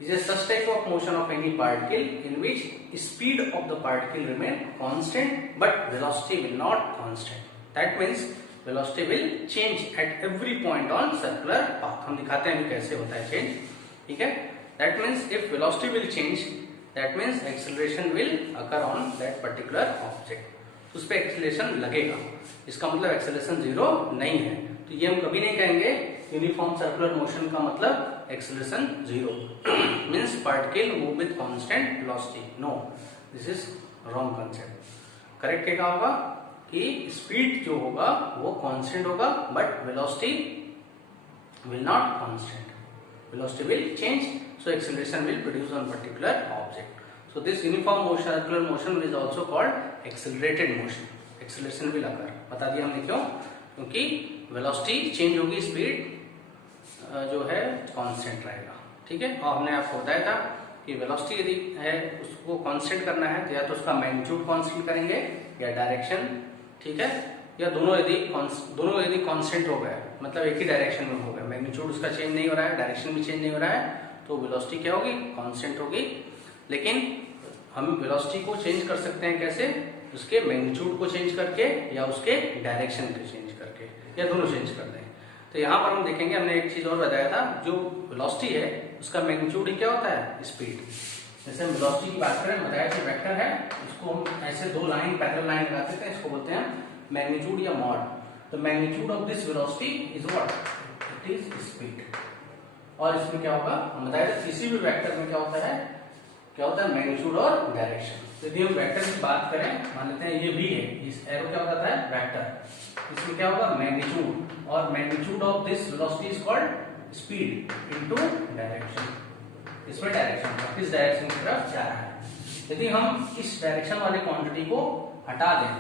is a such type of motion of any particle in which speed of the particle remain constant but velocity will not constant. That means velocity will change at every point on circular path. हम दिखाते हैं कैसे होता है change, ठीक है। That means if velocity will change, that means acceleration will occur on that particular object. तो उस पर acceleration लगेगा, इसका मतलब acceleration जीरो नहीं है। तो ये हम कभी नहीं कहेंगे यूनिफॉर्म सर्कुलर मोशन का मतलब acceleration zero means particle move with constant velocity. No, this is wrong concept. Correct क्या होगा कि स्पीड जो होगा वो कांस्टेंट होगा but velocity will not constant. Velocity will change, so acceleration will produce on particular object. So this uniform motion, circular motion is also called accelerated motion. Acceleration will occur. बता दिया हमने क्यों, क्योंकि velocity change होगी, speed जो है constant रहेगा, ठीक है। और हमने आपको बताया था कि वेलोसिटी यदि है उसको कांस्टेंट करना है तो या तो उसका मैग्नीट्यूड कांस्टेंट करेंगे या डायरेक्शन, ठीक है, या दोनों यदि कांस्टेंट हो गए, मतलब एक ही डायरेक्शन में हो गए, मैग्नीट्यूड उसका चेंज नहीं हो रहा है, डायरेक्शन भी चेंज नहीं हो रहा है, तो वेलोसिटी क्या होगी, कांस्टेंट होगी। लेकिन हम वेलोसिटी को चेंज कर सकते हैं कैसे, उसके मैग्नीट्यूड को चेंज करके या उसके डायरेक्शन को चेंज करके, या दोनों चेंज कर दें। तो यहाँ पर हम देखेंगे, हमने एक चीज और बताया था, जो वेलोसिटी है उसका मैग्नीट्यूड ही क्या होता है, स्पीड। जैसे हम वेलोसिटी की बात करें, बताया कि वेक्टर है, उसको हम ऐसे दो लाइन पैरेलल लाइन लगा देते हैं, इसको बोलते हैं मैग्नीट्यूड या मॉड। तो magnitude of this velocity is what, it is speed. और इसमें क्या होगा, हम बताया था किसी भी वेक्टर में क्या होता है मैग्नीट्यूड और डायरेक्शन। यदि हम वेक्टर की बात करें, मान लेते हैं ये v है, इस एरो क्या होता है वेक्टर, इसमें क्या होगा मैग्नीट्यूड, और magnitude of this velocity is called speed into direction. इसमें डायरेक्शन किस डायरेक्शन की तरफ जा रहा है। यदि हम इस डायरेक्शन वाले क्वांटिटी को हटा दें,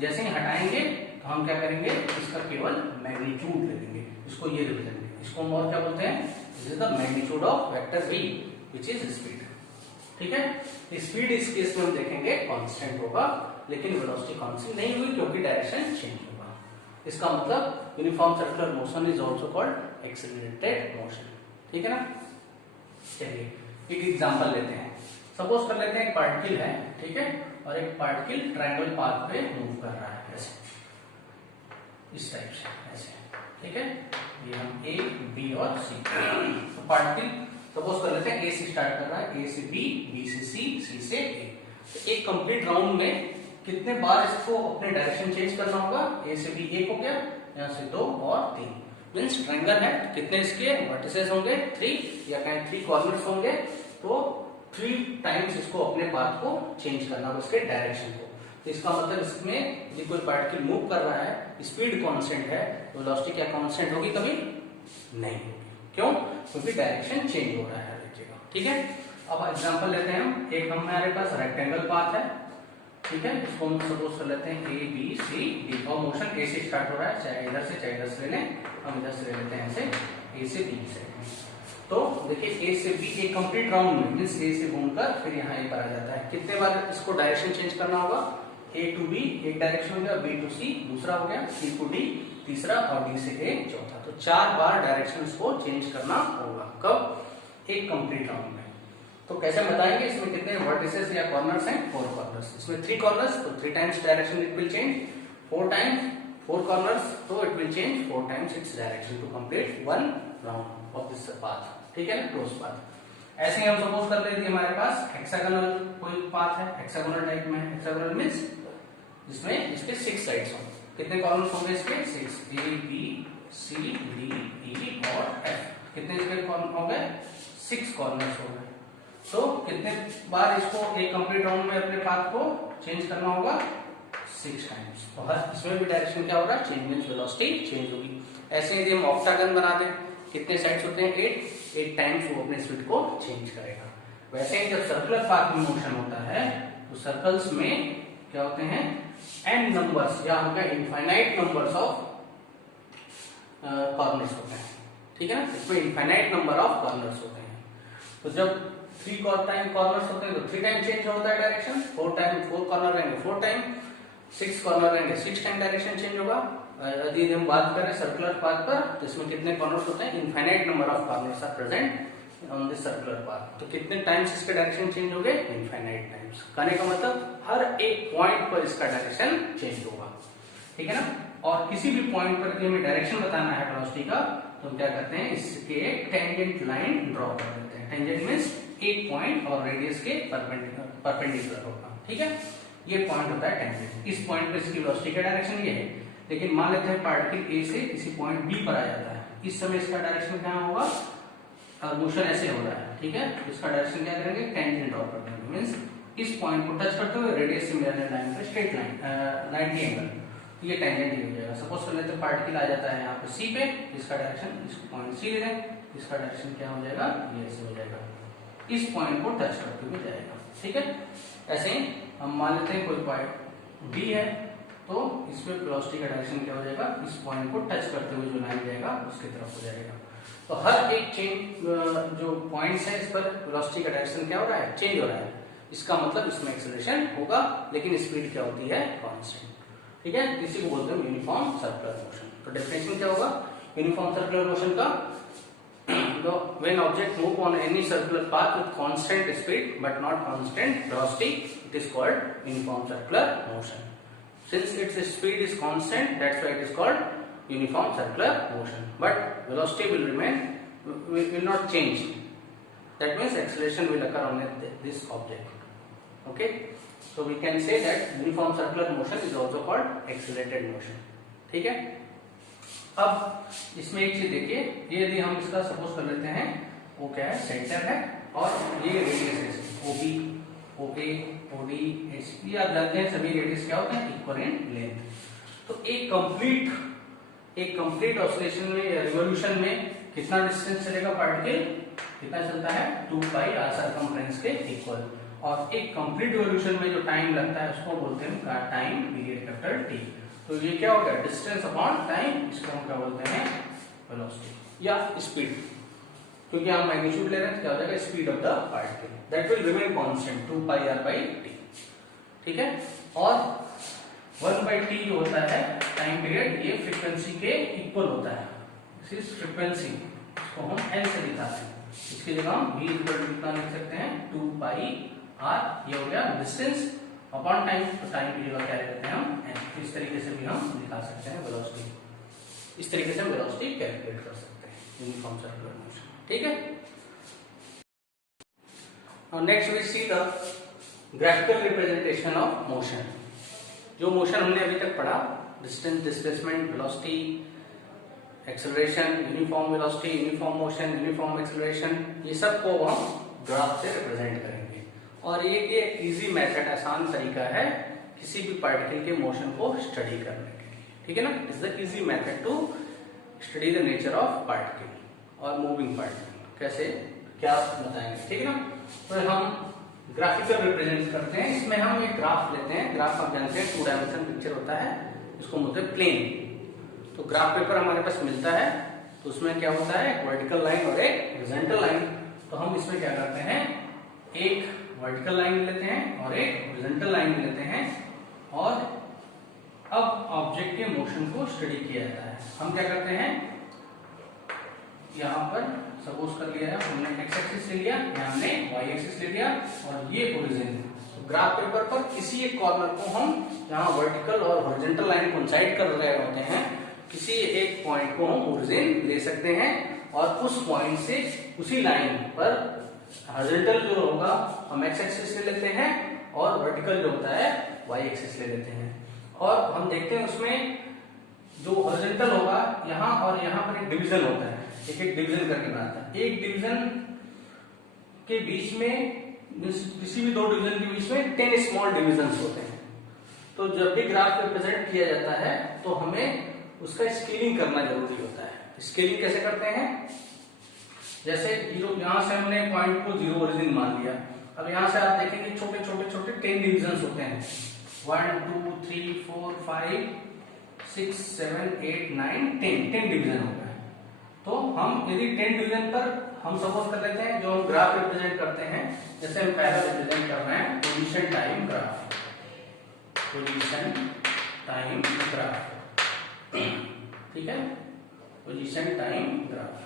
जैसे ही हटाएंगे तो हम क्या करेंगे, इसका केवल मैग्नीट्यूड ले लेंगे, इसको ये लिख लेंगे, इसको हम और क्या बोलते हैं, this is the magnitude of vector v which is speed. ठीक है, स्पीड इस केस में हम देखेंगे कांस्टेंट होगा, लेकिन वेलोसिटी कांस्टेंट नहीं हुई क्योंकि डायरेक्शन चेंज होगा। इसका मतलब uniform circular motion is also called accelerated motion. ठीक है ना। चलिए एक एग्जांपल लेते हैं। सपोज कर लेते हैं एक पार्टिकल है, ठीक है, और एक पार्टिकल ट्रायंगल पाथ पे मूव कर रहा है, ऐसे इस टाइप से, ऐसे। ठीक है, ये हम ए बी और सी, तो पार्टिकल सपोज कर लेते हैं ए से स्टार्ट कर रहा है, ए से बी, बी से सी, सी से ए। तो एक कंप्लीट राउंड में कितने बार इसको अपने डायरेक्शन चेंज करना होगा, ए से बी एक हो गया, यहाँ से 2 और 3। मींस ट्रायंगल है, कितने इसके वर्टिसेस होंगे 3, या कहीं 3 कॉर्नर्स होंगे, तो 3 टाइम्स इसको अपने पाथ को चेंज करना होगा, इसके डायरेक्शन को। तो इसका मतलब इसमें यदि कोई पार्टिकल मूव कर रहा है, स्पीड कांस्टेंट है, तो वेलोसिटी क्या कांस्टेंट होगी, कभी नहीं होगी। क्यों, क्योंकि डायरेक्शन चेंज हो रहा है, देखिएगा। ठीक है, अब एग्जांपल लेते हैं हम। एक हमारे पास रेक्टेंगल पाथ है, ठीक है, इसको हम सपोज कर लेते हैं ए बी सी डी, और मोशन ए से स्टार्ट हो रहा है, चाहे इधर से चाहे इधर से ले लें, हम इधर से ले लेते हैं ऐसे, ए से बी से। तो देखिए ए से बी एक कंप्लीट राउंड में, मींस ए से घूमकर फिर यहाँ ए पर आ जाता है। कितने बार इसको डायरेक्शन चेंज करना होगा, ए टू बी एक डायरेक्शन हो गया, बी टू सी दूसरा हो गया, सी टू डी तीसरा, और डी से ए चौथा। तो 4 बार डायरेक्शन इसको चेंज करना होगा। कब, एक कंप्लीट राउंड में। तो कैसे बताएंगे, इसमें कितने वर्टिसेस या कॉर्नर्स हैं, 4 कॉर्नर्स। इसमें 3 कॉर्नर्स, तो 3 times direction it will change, 4 times 4 corners, तो it will change 4 times its direction to complete 1 round of this path. ठीक है ना, क्लोज पाथ। ऐसे ही हम सपोज कर लेते हैं हमारे पास हेक्सागोनल कोई पाथ है, हेक्सागोनल टाइप में। हेक्सागोनल मींस जिसमें इसके 6 साइड्स होंगे। कितने कॉर्नर्स होंगे इसके, 6, A B C D E और एफ। कितने इसके कॉर्नर हो गए, 6 कॉर्नर्स हो गए। तो कितने बार इसको एक कंप्लीट राउंड में अपने पाथ को चेंज करना होगा, 6 टाइम्स। तो हर इसमें भी डायरेक्शन क्या होगा, चेंज मींस वेलोसिटी चेंज होगी। ऐसे यदि हम ऑक्टागन बना दें, कितने साइड्स होते हैं, 8 टाइम्स वो अपने स्पीड को चेंज करेगा। वैसे ही जब सर्कुलर पाथ में मोशन होता है, तो सर्कल्स में क्या होते हैं, n नंबर्स या होगा इनफाइनाइट नंबर्स ऑफ कॉर्नर्स होते हैं। ठीक है ना, इसमें इनफाइनाइट नंबर ऑफ कॉर्नर्स होते हैं। तो जब 3 कॉर्नर्स होते हैं तो 3 टाइम चेंज होता है डायरेक्शन, 4 कॉर्नर रहेंगे 4 टाइम, 6 कॉर्नर रहेंगे 6 टाइम डायरेक्शन चेंज होगा। यदि हम बात करें सर्कुलर पाथ पर, तो इसमें कितने कॉर्नर्स होते हैं, infinite number of corners are present on this circular path. तो कितने टाइम्स इसके डायरेक्शन चेंज हो गए, इनफाइनाइट टाइम्स। कहने का मतलब हर एक पॉइंट पर इसका डायरेक्शन चेंज होगा। ठीक है ना। और किसी भी पॉइंट पर यदि हमें डायरेक्शन बताना है वेलोसिटी का, तो हम क्या करते हैं, इसके एक टेंजेंट लाइन ड्रॉ कर देते हैं। टेंजेंट मींस एक पॉइंट और रेडियस के परपेंडिकुलर होगा। ठीक है, ये पॉइंट होता है टेंजेंट। इस पॉइंट पर इसकी वेलोसिटी का डायरेक्शन ये है। लेकिन मान लेते हैं पार्टिकल ए से किसी पॉइंट बी पर आ जाता है, इस समय इसका डायरेक्शन क्या होगा, मोशन ऐसे हो रहा है। ठीक है, इसका डायरेक्शन क्या करेंगे, टेंजेंट ड्रॉ कर देंगे। मींस इस पॉइंट को टच करते हुए रेडियस से मिलने लाइन पर स्ट्रेट लाइन 90 एंगल, तो ये टेंजेंट ही हो जाएगा। सपोज कर लेते हैं पार्टिकल आ जाता है यहाँ पे सी पे, इसका डायरेक्शन, इसको पॉइंट सी ले लें, इसका डायरेक्शन क्या हो जाएगा, ये ऐसे हो जाएगा, इस पॉइंट को टच करते हुए जाएगा। ठीक है, ऐसे ही हम मान लेते हैं कोई पॉइंट बी है, तो इसमें वेलोसिटी का डायरेक्शन क्या हो जाएगा, इस पॉइंट को टच करते हुए जो लाइन जाएगा उसकी तरफ हो जाएगा। तो हर एक चेंज जो पॉइंट्स है, इस पर वेलोसिटी का डायरेक्शन क्या हो रहा है, चेंज हो रहा है। इसका मतलब इसमें एक्सेलरेशन होगा, लेकिन स्पीड क्या होती है, कांस्टेंट। ठीक है, इसी को बोलते हैं यूनिफॉर्म सर्कुलर मोशन। तो डेफिनेशन क्या होगा यूनिफॉर्म सर्कुलर मोशन का? When object move on any circular path with constant speed but not constant velocity, it is called uniform circular motion. Since its speed is constant, that's why it is called uniform circular motion. But velocity will remain, will not change. That means acceleration will occur on this object. Okay, so we can say that uniform circular motion is also called accelerated motion. ठीक है, अब इसमें एक चीज देखिए, ये यदि हम इसका सपोज कर लेते हैं वो क्या है, सेंटर है और ये रेडियस है OB, OA, OD, HC। आप जानते हैं सभी रेडियस क्या होते हैं, इक्वल इन लेंथ। तो एक कंप्लीट ऑसिलेशन में या रिवॉल्यूशन में कितना डिस्टेंस चलेगा पार्टिकल, कितना चलता है 2 पाई r सर्कमफ्रेंस के इक्वल। और एक कंप्लीट रिवॉल्यूशन में जो टाइम लगता है उसको बोलते हैं टाइम पीरियड कैपिटल T। तो ये क्या हो गया, डिस्टेंस अपॉन टाइम, इसको हम क्या बोलते हैं, वेलोसिटी या स्पीड। क्योंकि हम मैग्नीट्यूड ले रहे हैं, क्या हो जाएगा speed of the particle, that will remain constant 2 pi r by t। ठीक है, और 1 बाई t जो होता है टाइम पीरियड, ये फ्रीक्वेंसी के इक्वल होता है। दिस इज फ्रीक्वेंसी, इसको हम l से दिखाते हैं। इसकी जगह हम v कितना लिख सकते हैं, 2 पाई r, ये हो गया डिस्टेंस अपॉन टाइम। तो टाइम पीरियड का क्या लेते हैं हम n। इस तरीके से भी हम दिखा सकते हैं वेलोसिटी, इस तरीके से हम वेलोसिटी कैलकुलेट कर सकते हैं यूनिफॉर्म सर्कुलर मोशन। ठीक है, now next we see the graphical representation of motion. जो मोशन हमने अभी तक पढ़ा, distance, displacement, velocity, acceleration, uniform velocity, uniform motion, uniform acceleration, ये सब को हम ग्राफ से रिप्रेजेंट करेंगे। और ये इजी मेथड, आसान तरीका है किसी भी पार्टिकल के मोशन को स्टडी करने के लिए। ठीक है ना, is the easy method to study the nature of particle और मूविंग पार्टिकल। कैसे, क्या बताएंगे, ठीक है ना। तो हम ग्राफिकल रिप्रेजेंट करते हैं, इसमें हम एक ग्राफ लेते हैं। ग्राफ आप जानते हैं 2 डायमेंशन पिक्चर होता है, इसको बोलते हैं प्लेन। तो ग्राफ पेपर हमारे पास मिलता है, तो उसमें क्या होता है, एक वर्टिकल लाइन और एक हॉरिजॉन्टल लाइन। तो हम इसमें क्या करते हैं, एक वर्टिकल लाइन लेते हैं और एक हॉरिजॉन्टल लाइन लेते हैं, और अब ऑब्जेक्ट के मोशन को स्टडी किया जाता है। हम क्या करते हैं, यहाँ पर सपोज कर लिया है हमने एक्स एक्सिस ले लिया, यहाँ हमने वाई एक्सिस ले लिया, और ये ओरिजिन। तो ग्राफ पेपर पर किसी एक कॉर्नर को हम, जहाँ वर्टिकल और हॉरिजॉन्टल लाइन कोइंसाइड कर रहे होते हैं, किसी एक पॉइंट को हम ओरिजिन ले सकते हैं, और उस पॉइंट से उसी लाइन पर हॉरिजॉन्टल जो होगा हम एक्स एक्सिस ले लेते हैं, और वर्टिकल जो होता है वाई एक्सिस ले लेते हैं। और हम देखते हैं उसमें जो हॉरिजॉन्टल होगा यहाँ और यहाँ पर एक डिवीजन होता है, एक डिवीजन करके बनाता है। एक डिवीजन के बीच में, किसी भी 2 डिवीजन के बीच में 10 स्मॉल डिविजन्स होते हैं। तो जब भी ग्राफ रिप्रेजेंट किया जाता है तो हमें उसका स्केलिंग करना जरूरी होता है। स्केलिंग कैसे करते हैं, जैसे यहाँ से हमने पॉइंट को 0 ओरिजिन मान लिया। अब यहाँ से आप देखेंगे छोटे छोटे छोटे 10 डिविजन्स होते हैं, 1 2 3 4 5 6 7 8 9 10 डिवीजन हो गए। तो हम यदि 10 डिवीजन पर हम सपोज कर लेते हैं, जो हम ग्राफ रिप्रेजेंट करते हैं, जैसे हम पहला रिप्रेजेंट कर रहे हैं position time graph, position time graph, ठीक है, पोजीशन टाइम ग्राफ।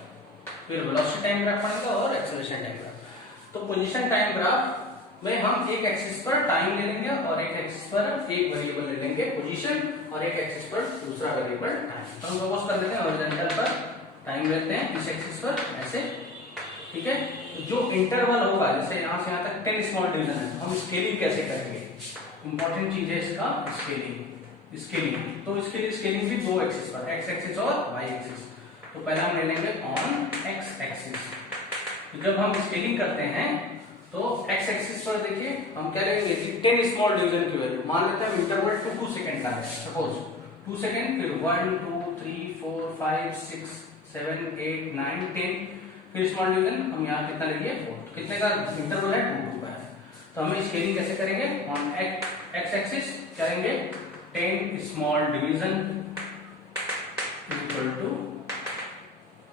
फिर वेलोसिटी टाइम ग्राफ बनेगा और एक्सेलरेशन टाइम ग्राफ। तो पोजीशन टाइम ग्राफ में हम एक एक्सिस पर टाइम ले लेंगे और एक एक्सिस पर एक वेरिएबल ले लेंगे पोजीशन, और एक एक्सिस पर दूसरा वेरिएबल टाइम। तो हम सपोज कर लेते हैं हॉरिजॉन्टल पर टाइम लेते हैं इस एक्सिस पर ऐसे, ठीक है। जो इंटरवल होगा, जैसे यहाँ से यहाँ तक 10 स्मॉल डिवीजन है, हम स्केलिंग कैसे करेंगे, इंपॉर्टेंट चीज है इसका स्केलिंग। तो इसके लिए स्केलिंग भी 2 एक्सिस पर, एक्स एक्सिस और वाई एक्सिस। तो पहले हम ले लेंगे ऑन एक्स एक्सिस। तो जब हम स्केलिंग करते हैं तो एक्स एक्सिस पर देखिए हम क्या लेंगे, 10 स्मॉल डिवीजन की वैल्यू मान लेते हैं, इंटरवल 2 सेकंड का है, सपोज 2 सेकंड, फिर 1 2 3 4 5 6 7 8 9 10, फिर स्मॉल डिवीजन हम यहाँ कितना लेंगे 4। कितने का इंटरवल है, 2 का है। तो हमें स्केलिंग कैसे करेंगे, ऑन एक्स एक्सिस करेंगे 10 small division equal to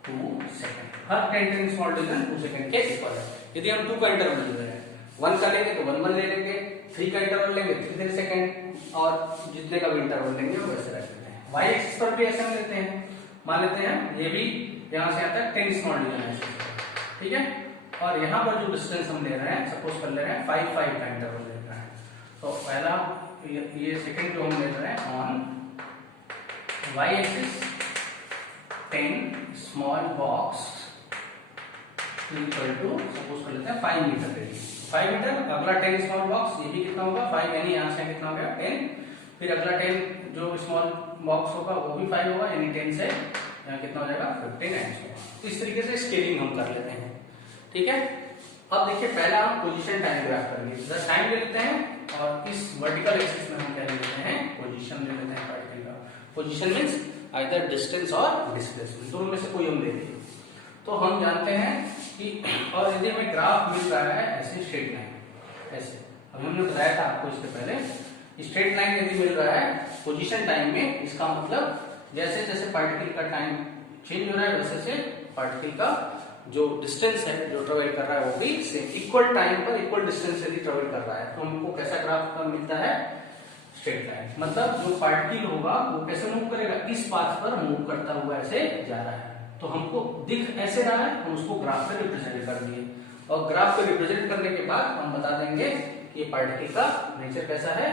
2 second. हर 10 स्मॉल डिवीजन 2 सेकंड के इक्वल है। यदि हम 2 का इंटरवल ले रहे हैं, 1 का लेंगे तो 1 1 ले लेंगे, 3 का इंटरवल लेंगे 3 सेकंड, और जितने का भी इंटरवल लेंगे वो वैसे रख देते हैं। वाई एक्सिस पर भी ऐसे हम लेते हैं, मान लेते हैं ये भी यहाँ से आता है 10 स्मॉल डिवीजन, ठीक है। और यहाँ पर जो डिस्टेंस हम ले रहे हैं, सपोज कर ले रहे हैं 5 5 का इंटरवल ले रहे हैं, तो पहला ये सेकंड जो हम ले रहे हैं on Y axis 10 small box equal to suppose कर लेते हैं 5 मीटर रेडियस, 5 मीटर, अगला 10 स्मॉल बॉक्स, ये भी कितना होगा 5, यानी यहाँ से कितना हो गया 10, फिर अगला 10 जो स्मॉल बॉक्स होगा वो भी 5 होगा, यानी 10 से यहाँ कितना हो जाएगा 15 एंड्स होगा। तो इस तरीके से स्केलिंग हम कर लेते हैं, ठीक है। अब देखिए पहला हम पोजीशन टाइम ग्राफ करेंगे, टाइम ले लेते हैं और इस वर्टिकल एक्सिस में हम क्या ले लेते हैं, पोजीशन ले लेते हैं पार्टिकल का। पोजीशन मींस आइदर डिस्टेंस और डिस्प्लेसमेंट, दोनों में से कोई हम ले लेंगे। तो हम जानते हैं कि, और यदि हमें ग्राफ मिल रहा है ऐसे स्ट्रेट लाइन, ऐसे अभी हमने बताया था आपको इससे पहले, स्ट्रेट लाइन यदि मिल रहा है पोजीशन टाइम में, इसका मतलब जैसे जैसे पार्टिकल का टाइम चेंज हो रहा है वैसे वैसे पार्टिकल का जो डिस्टेंस है जो ट्रेवल कर रहा है वो भी सेम इक्वल टाइम पर इक्वल डिस्टेंस यदि ट्रेवल कर रहा है, तो हमको कैसा ग्राफ मिलता है, स्ट्रेट लाइन। मतलब जो पार्टिकल होगा वो कैसे मूव करेगा, इस पाथ पर मूव करता हुआ ऐसे जा रहा है, तो हमको दिख ऐसे रहा है, हम उसको ग्राफ पे रिप्रेजेंट कर दिए, और ग्राफ पे रिप्रेजेंट करने के बाद हम बता देंगे कि ये पार्टिकल का नेचर कैसा है,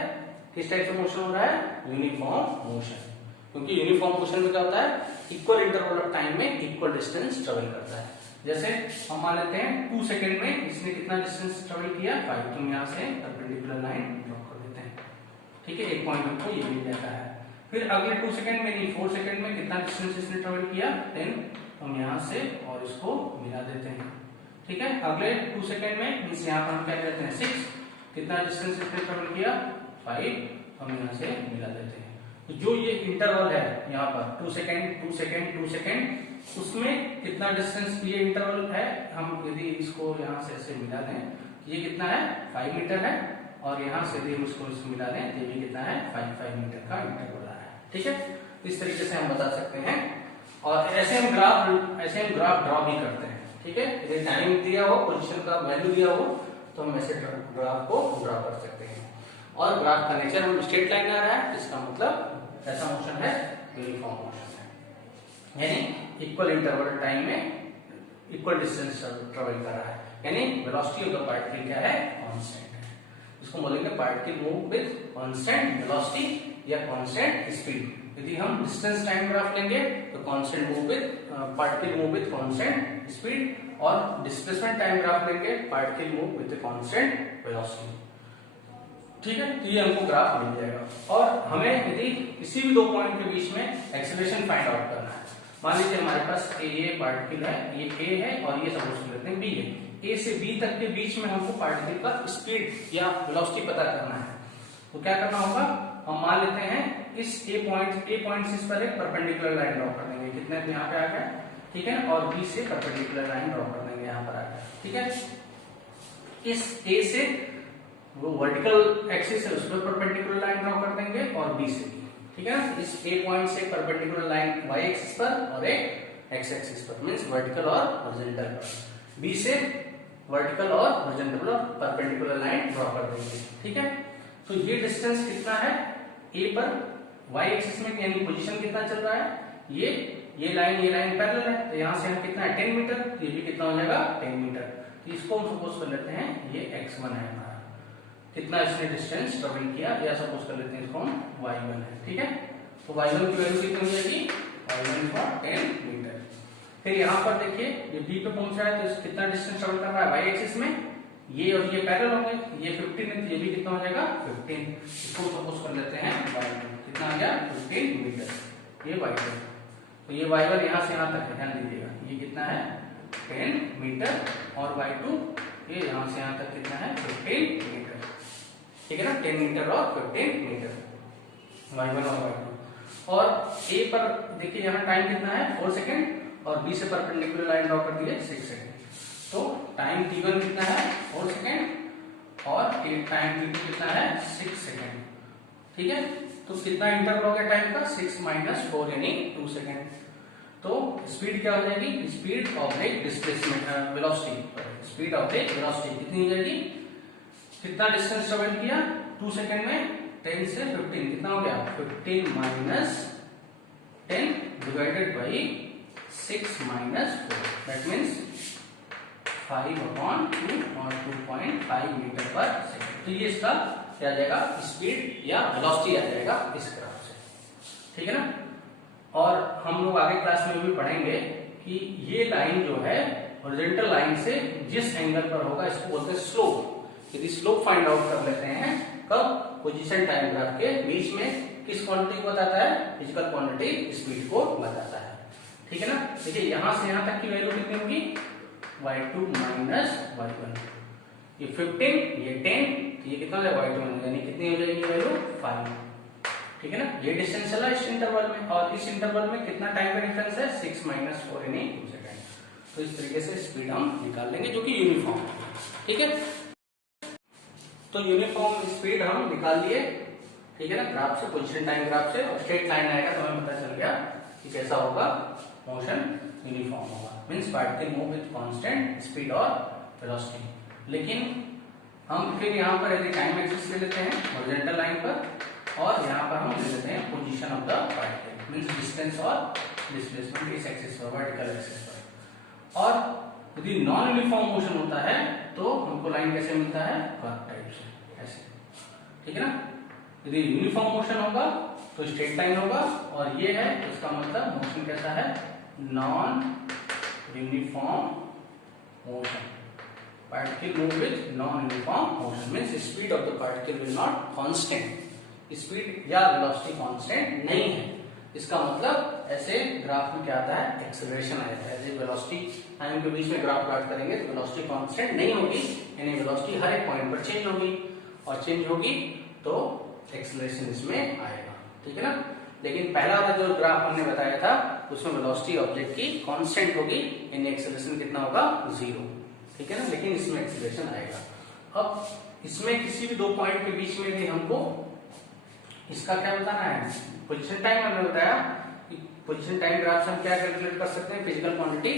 किस टाइप से मोशन हो रहा है, यूनिफॉर्म मोशन, क्योंकि यूनिफॉर्म मोशन में क्या होता है, इक्वल इंटरवल ऑफ टाइम में इक्वल डिस्टेंस ट्रेवल करता है। जैसे हम मान लेते हैं 2 सेकंड में इसने कितना डिस्टेंस ट्रेवल किया 5, तो हम यहाँ से परपेंडिकुलर लाइन ड्रॉ कर देते हैं, ठीक है, एक पॉइंट हमको ये मिल जाता है। फिर अगले 2 सेकंड में नहीं 4 सेकंड में कितना डिस्टेंस इसने ट्रेवल किया 10, हम यहाँ से और इसको मिला देते हैं, ठीक है। अगले 2 सेकंड में मींस यहाँ पर हम क्या करते हैं 6, कितना डिस्टेंस इसने ट्रेवल किया 5, हम यहाँ से मिला देते हैं। तो जो ये इंटरवल है यहाँ पर 2 सेकंड 2 सेकंड 2 सेकंड, उसमें कितना डिस्टेंस ये इंटरवल है, हम यदि इसको यहाँ से ऐसे मिला दें, ये कितना है 5 मीटर है, और यहाँ से यदि हम इसको मिला दें ये भी कितना है 5 मीटर का इंटरवल है, ठीक है। इस तरीके से हम बता सकते हैं, और ऐसे हम ग्राफ ड्रॉ भी करते हैं, ठीक है। यदि टाइम दिया हो, पोजीशन का वैल्यू दिया हो, तो हम ऐसे ग्राफ को ड्रॉ कर सकते हैं। और ग्राफ का नेचर हम स्ट्रेट लाइन आ रहा है, इसका मतलब ऐसा मोशन है यूनिफॉर्म मोशन है, यानी इक्वल इंटरवल टाइम में इक्वल डिस्टेंस ट्रेवल कर रहा है, यानी वेलोसिटी ऑफ द पार्टिकल क्या है, कांस्टेंट है। इसको बोलेंगे particle move with constant velocity या कांस्टेंट स्पीड। यदि हम डिस्टेंस टाइम ग्राफ लेंगे तो constant move with particle move with constant speed, और डिस्प्लेसमेंट टाइम ग्राफ लेंगे particle move with constant velocity, ठीक है। तो ये हमको ग्राफ मिल जाएगा। और हमें यदि किसी भी 2 पॉइंट के बीच में एक्सेलरेशन फाइंड आउट करना है, मान लीजिए हमारे पास ये पार्टिकल है, ये ए है और ये सपोज कर लेते हैं बी है, ए से बी तक के बीच में हमको पार्टिकल का स्पीड या वेलोसिटी पता करना है, तो क्या करना होगा, हम मान लेते हैं इस ए पॉइंट से इस पर एक परपेंडिकुलर लाइन ड्रॉ कर देंगे, कितने यहाँ पे आ गया, ठीक है, और बी से परपेंडिकुलर लाइन ड्रॉ कर देंगे यहाँ पर आ गया, ठीक है। इस ए से वो वर्टिकल एक्सिस है उस पर परपेंडिकुलर लाइन ड्रॉ कर देंगे, और बी से भी, ठीक है। इस ए पॉइंट से परपेंडिकुलर लाइन वाई एक्सिस पर और एक एक्स एक्सिस पर, मींस वर्टिकल और हॉरिजॉन्टल पर, बी से वर्टिकल और हॉरिजॉन्टल और परपेंडिकुलर लाइन ड्रॉ कर देंगे, ठीक है। तो ये डिस्टेंस कितना है ए पर वाई एक्सिस में, यानी पोजीशन कितना चल रहा है, ये लाइन पैरेलल है, तो यहाँ से हम कितना है 10 मीटर, ये भी कितना हो जाएगा 10 मीटर। तो इसको हम सपोज कर लेते हैं ये x1 है हमारा, कितना इसने डिस्टेंस ट्रेवल किया, या सपोज कर लेते हैं इसको हम y1 है, ठीक है। तो y1 की वैल्यू कितनी हो जाएगी, y1 का 10 मीटर। फिर यहाँ पर देखिए ये b पे पहुंच रहा है, तो कितना डिस्टेंस ट्रेवल कर रहा है y एक्सिस में, ये और ये पैरेलल होंगे, ये 15 है, ये भी कितना हो जाएगा 15, इसको सपोज कर लेते हैं y2, कितना आ गया 15 मीटर, ये y2। तो ये y1 यहाँ से यहाँ तक है, ध्यान दीजिएगा, ये कितना है 10 मीटर, और y2 ये यहाँ से यहाँ तक कितना है 15 मीटर, ठीक है ना, 10 मीटर और 15 मीटर y1 और y2। और a पर देखिए यहाँ टाइम कितना है 4 सेकंड, और b से परपेंडिकुलर लाइन ड्रॉ कर दिए 6 सेकंड, तो टाइम t1 कितना है 4 सेकंड, और टाइम t2 कितना है 6 सेकंड, ठीक है। तो कितना इंटरवल हो गया टाइम का 6 - 4 यानी 2 सेकंड। तो स्पीड क्या हो जाएगी, speed of the displacement velocity, speed of the velocity कितनी हो जाएगी कितना डिस्टेंस ट्रेवल किया 2 सेकंड में, 10 से 15 कितना हो गया 15 minus 10 divided by 6 minus 4 that means 5/2 और 2.5 मीटर पर सेकंड। तो ये इसका क्या आ जाएगा स्पीड या वेलोसिटी आ जाएगा इस ग्राफ से, ठीक है ना। और हम लोग आगे क्लास में भी पढ़ेंगे कि ये लाइन जो है हॉरिजॉन्टल लाइन से जिस एंगल पर होगा इसको बोलते हैं स्लोप। यदि स्लोप फाइंड आउट कर लेते हैं कब पोजीशन टाइम ग्राफ के बीच में, किस क्वांटिटी को बताता है फिजिकल क्वांटिटी स्पीड को बताता है, ठीक है ना। देखिए यहां से यहां तक की वैल्यू कितनी होगी y2 माइनस y1, ये 15 ये 10 तो ये कितना हो जाएगा y2 यानी कितनी हो जाएगी वैल्यू 5, ठीक है ना। ये डिस्टेंस चला इस इंटरवल में और इस इंटरवल में कितना टाइम का डिफरेंस है 6 माइनस 4 यानी 2 सेकंड। तो इस तरीके से स्पीड हम निकाल लेंगे जो कि यूनिफॉर्म है, ठीक है। तो यूनिफॉर्म स्पीड हम निकाल लिए, ठीक है ना, ग्राफ से पोजीशन टाइम ग्राफ से, और स्ट्रेट लाइन आएगा तो हमें पता चल गया कि कैसा होगा मोशन यूनिफॉर्म होगा, means particle move with constant speed और वेलोसिटी। लेकिन हम फिर यहाँ पर यदि टाइम एक्सिस ले लेते हैं हॉरिजॉन्टल लाइन पर, और यहाँ पर हम ले लेते हैं position of the particle means distance और डिस्प्लेसमेंट इस एक्सिस पर वर्टिकल एक्सिस पर। और यदि नॉन यूनिफॉर्म मोशन होता है तो हमको लाइन कैसे मिलता है कर्व टाइप से ऐसे, ठीक है ना। यदि यूनिफॉर्म मोशन होगा तो स्ट्रेट लाइन होगा, और ये है इसका मतलब मोशन कैसा है non uniform motion, particle move with non-uniform motion means speed of the particle will not constant, speed या वेलोसिटी कांस्टेंट नहीं है। इसका मतलब ऐसे ग्राफ में क्या आता है एक्सेलरेशन आएगा, ऐसे वेलोसिटी टाइम के बीच में ग्राफ प्लॉट करेंगे तो वेलोसिटी कांस्टेंट नहीं होगी, यानी वेलोसिटी हर एक पॉइंट पर चेंज होगी, और चेंज होगी तो एक्सेलरेशन इसमें आएगा, ठीक है ना। लेकिन पहला वाला जो ग्राफ हमने बताया था उसमें वेलोसिटी ऑब्जेक्ट की कांस्टेंट होगी, यानी एक्सेलरेशन कितना होगा 0, ठीक है ना। लेकिन इसमें एक्सेलरेशन आएगा। अब इसमें किसी भी दो पॉइंट के बीच में भी हमको इसका क्या बताना है पोजीशन टाइम। हमने बताया कि पोजीशन टाइम ग्राफ से हम क्या कैलकुलेट कर सकते हैं फिजिकल क्वांटिटी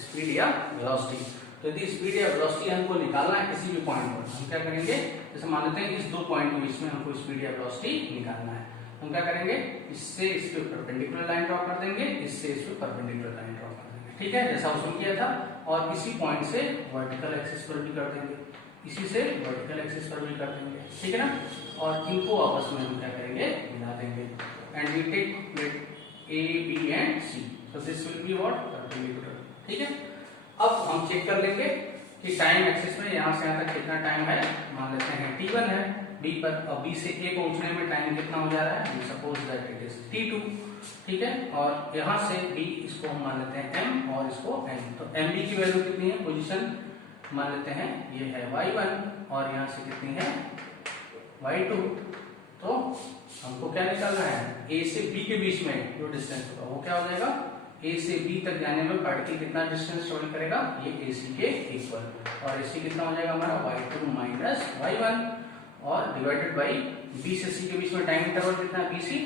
स्पीड या वेलोसिटी। तो यदि स्पीड या वेलोसिटी हमको निकालना है किसी भी पॉइंट पर, हम क्या करेंगे, जैसे मान लेते हैं कि इस दो पॉइंट के बीच में हमको स्पीड या वेलोसिटी निकालना है, हम क्या करेंगे इससे इस पे परपेंडिकुलर लाइन ड्रॉ कर देंगे, इससे इस पे परपेंडिकुलर लाइन ड्रॉ कर देंगे, ठीक है, जैसा उसमें किया था। और इसी पॉइंट से वर्टिकल एक्सिस पर भी कर देंगे, इसी से वर्टिकल एक्सिस पर भी कर देंगे, ठीक है ना। और इनको आपस में हम क्या करेंगे मिला देंगे, and we take A, B and C, so this will be what perpendicular, ठीक है। अब हम चेक कर लेंगे कि टाइम एक्सिस में यहाँ से यहाँ तक कितना टाइम है, मान लेते हैं t1 है B पर, और B से A पहुंचने में टाइम कितना हो जा रहा है, suppose that it is t2, ठीक है। और यहाँ से B इसको हम मान लेते हैं m और इसको n, तो mb की वैल्यू कितनी है पोजीशन मान लेते हैं ये है y1, और यहाँ से कितनी है y2। तो हमको क्या निकालना है A से B के बीच में जो डिस्टेंस होगा वो क्या हो जाएगा, A से B तक जाने में पार्टिकल कितना डिस्टेंस ट्रेवल करेगा, ये AC के इक्वल, और AC कितना हो जाएगा हमारा y2 माइनस y1, और डिवाइडेड बाई B से C के बीच में टाइम इंटरवल कितना है BC,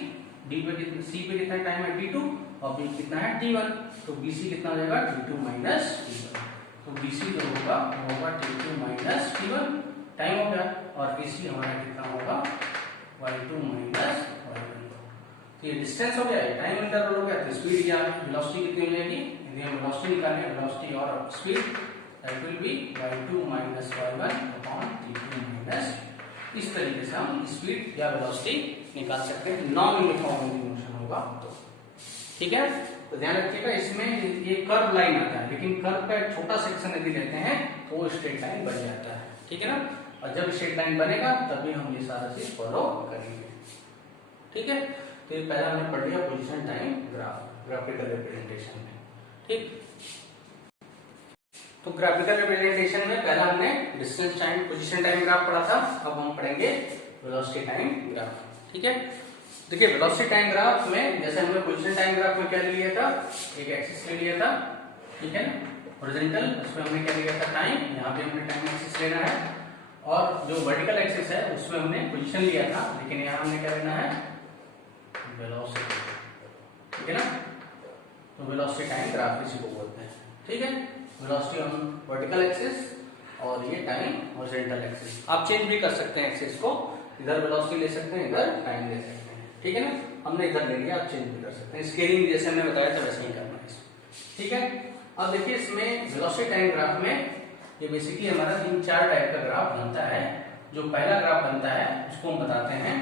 D पे कितना C पे कितना टाइम है t2, और B कितना है t1, तो BC कितना हो जाएगा t2 माइनस t1, तो BC जो होगा वो होगा t2 माइनस t1 टाइम हो गया, और AC हमारा कितना होगा y2 माइनस y1। तो ये डिस्टेंस हो गया, टाइम इंटरवल हो गया, तो स्पीड या वेलोसिटी कितनी हो जाएगी, यदि हम वेलोसिटी निकालें वेलोसिटी और speed that will be y2 minus y1 upon t2 minus, इस तरीके से हम स्पीड या वेलोसिटी निकाल सकते हैं नॉन यूनिफॉर्म मोशन होगा तो, ठीक है। तो ध्यान रखिएगा इसमें ये कर्व लाइन आता है, लेकिन कर्व का एक छोटा सेक्शन यदि लेते हैं तो वो स्ट्रेट लाइन बन जाता है, ठीक है ना। और जब स्ट्रेट लाइन बनेगा तभी हम ये सारा चीज फॉलो करेंगे, ठीक है। तो ये पहला हमने पढ़ लिया position time graph graphical representation में, ठीक। तो ग्राफिकल रिप्रेजेंटेशन में पहला हमने distance time position time graph पढ़ा था, अब हम पढ़ेंगे वेलोसिटी टाइम ग्राफ, ठीक है। देखिए वेलोसिटी टाइम ग्राफ में जैसे हमने पोजीशन टाइम ग्राफ में क्या ले लिया था, एक एक्सिस ले लिया था, ठीक है ना, हॉरिजॉन्टल, उसमें हमने क्या लिया था टाइम, यहाँ पे हमने टाइम एक्सिस लेना है, और जो वर्टिकल एक्सिस है उसमें हमने पोजीशन लिया था, लेकिन यहाँ हमने क्या लेना है वेलोसिटी, ठीक है ना। तो वेलोसिटी टाइम ग्राफ इसी को बोलते हैं, ठीक है। वेलोसिटी ऑन वर्टिकल एक्सिस और ये टाइम हॉरिजॉन्टल एक्सिस। आप चेंज भी कर सकते हैं एक्सिस को, इधर वेलोसिटी ले सकते हैं, इधर टाइम ले सकते हैं, ठीक है ना। हमने इधर ले लिया, आप चेंज भी कर सकते हैं। स्केलिंग जैसे हमने बताया था वैसे ही करना है इसमें, ठीक है। अब देखिए इसमें वेलोसिटी टाइम ग्राफ में ये बेसिकली हमारा 3-4 टाइप का ग्राफ बनता है। जो पहला ग्राफ बनता है उसको हम बताते हैं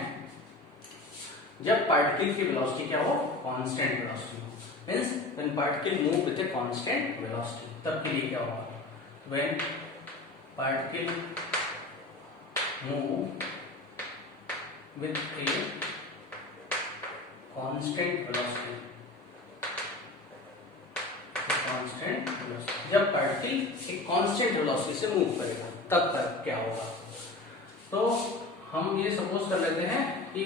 जब पार्टिकल की वेलोसिटी क्या हो, कांस्टेंट वेलोसिटी हो, means when particle move with a constant velocity, तब के लिए क्या होगा, when particle move with a constant velocity, constant velocity, जब पार्टिकल एक कांस्टेंट वेलोसिटी से मूव करेगा तब तक क्या होगा। तो हम ये सपोज कर लेते हैं कि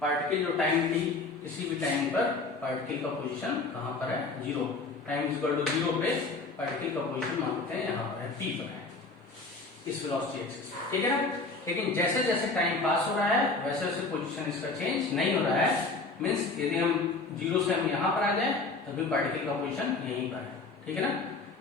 पार्टिकल जो टाइम टी, किसी भी टाइम पर पार्टिकल का पोजीशन कहां पर है, 0, टाइम इज इक्वल टू 0 पे पार्टिकल का पोजीशन मानते हैं यहां पर है, p पर है, इस वेलोसिटी एक्सिस, ठीक है ना। लेकिन जैसे जैसे टाइम पास हो रहा है वैसे वैसे पोजीशन इसका चेंज नहीं हो रहा है, मींस यदि हम 0 से हम यहां पर आ जाए तभी पार्टिकल का पोजीशन यहीं पर है, ठीक है ना।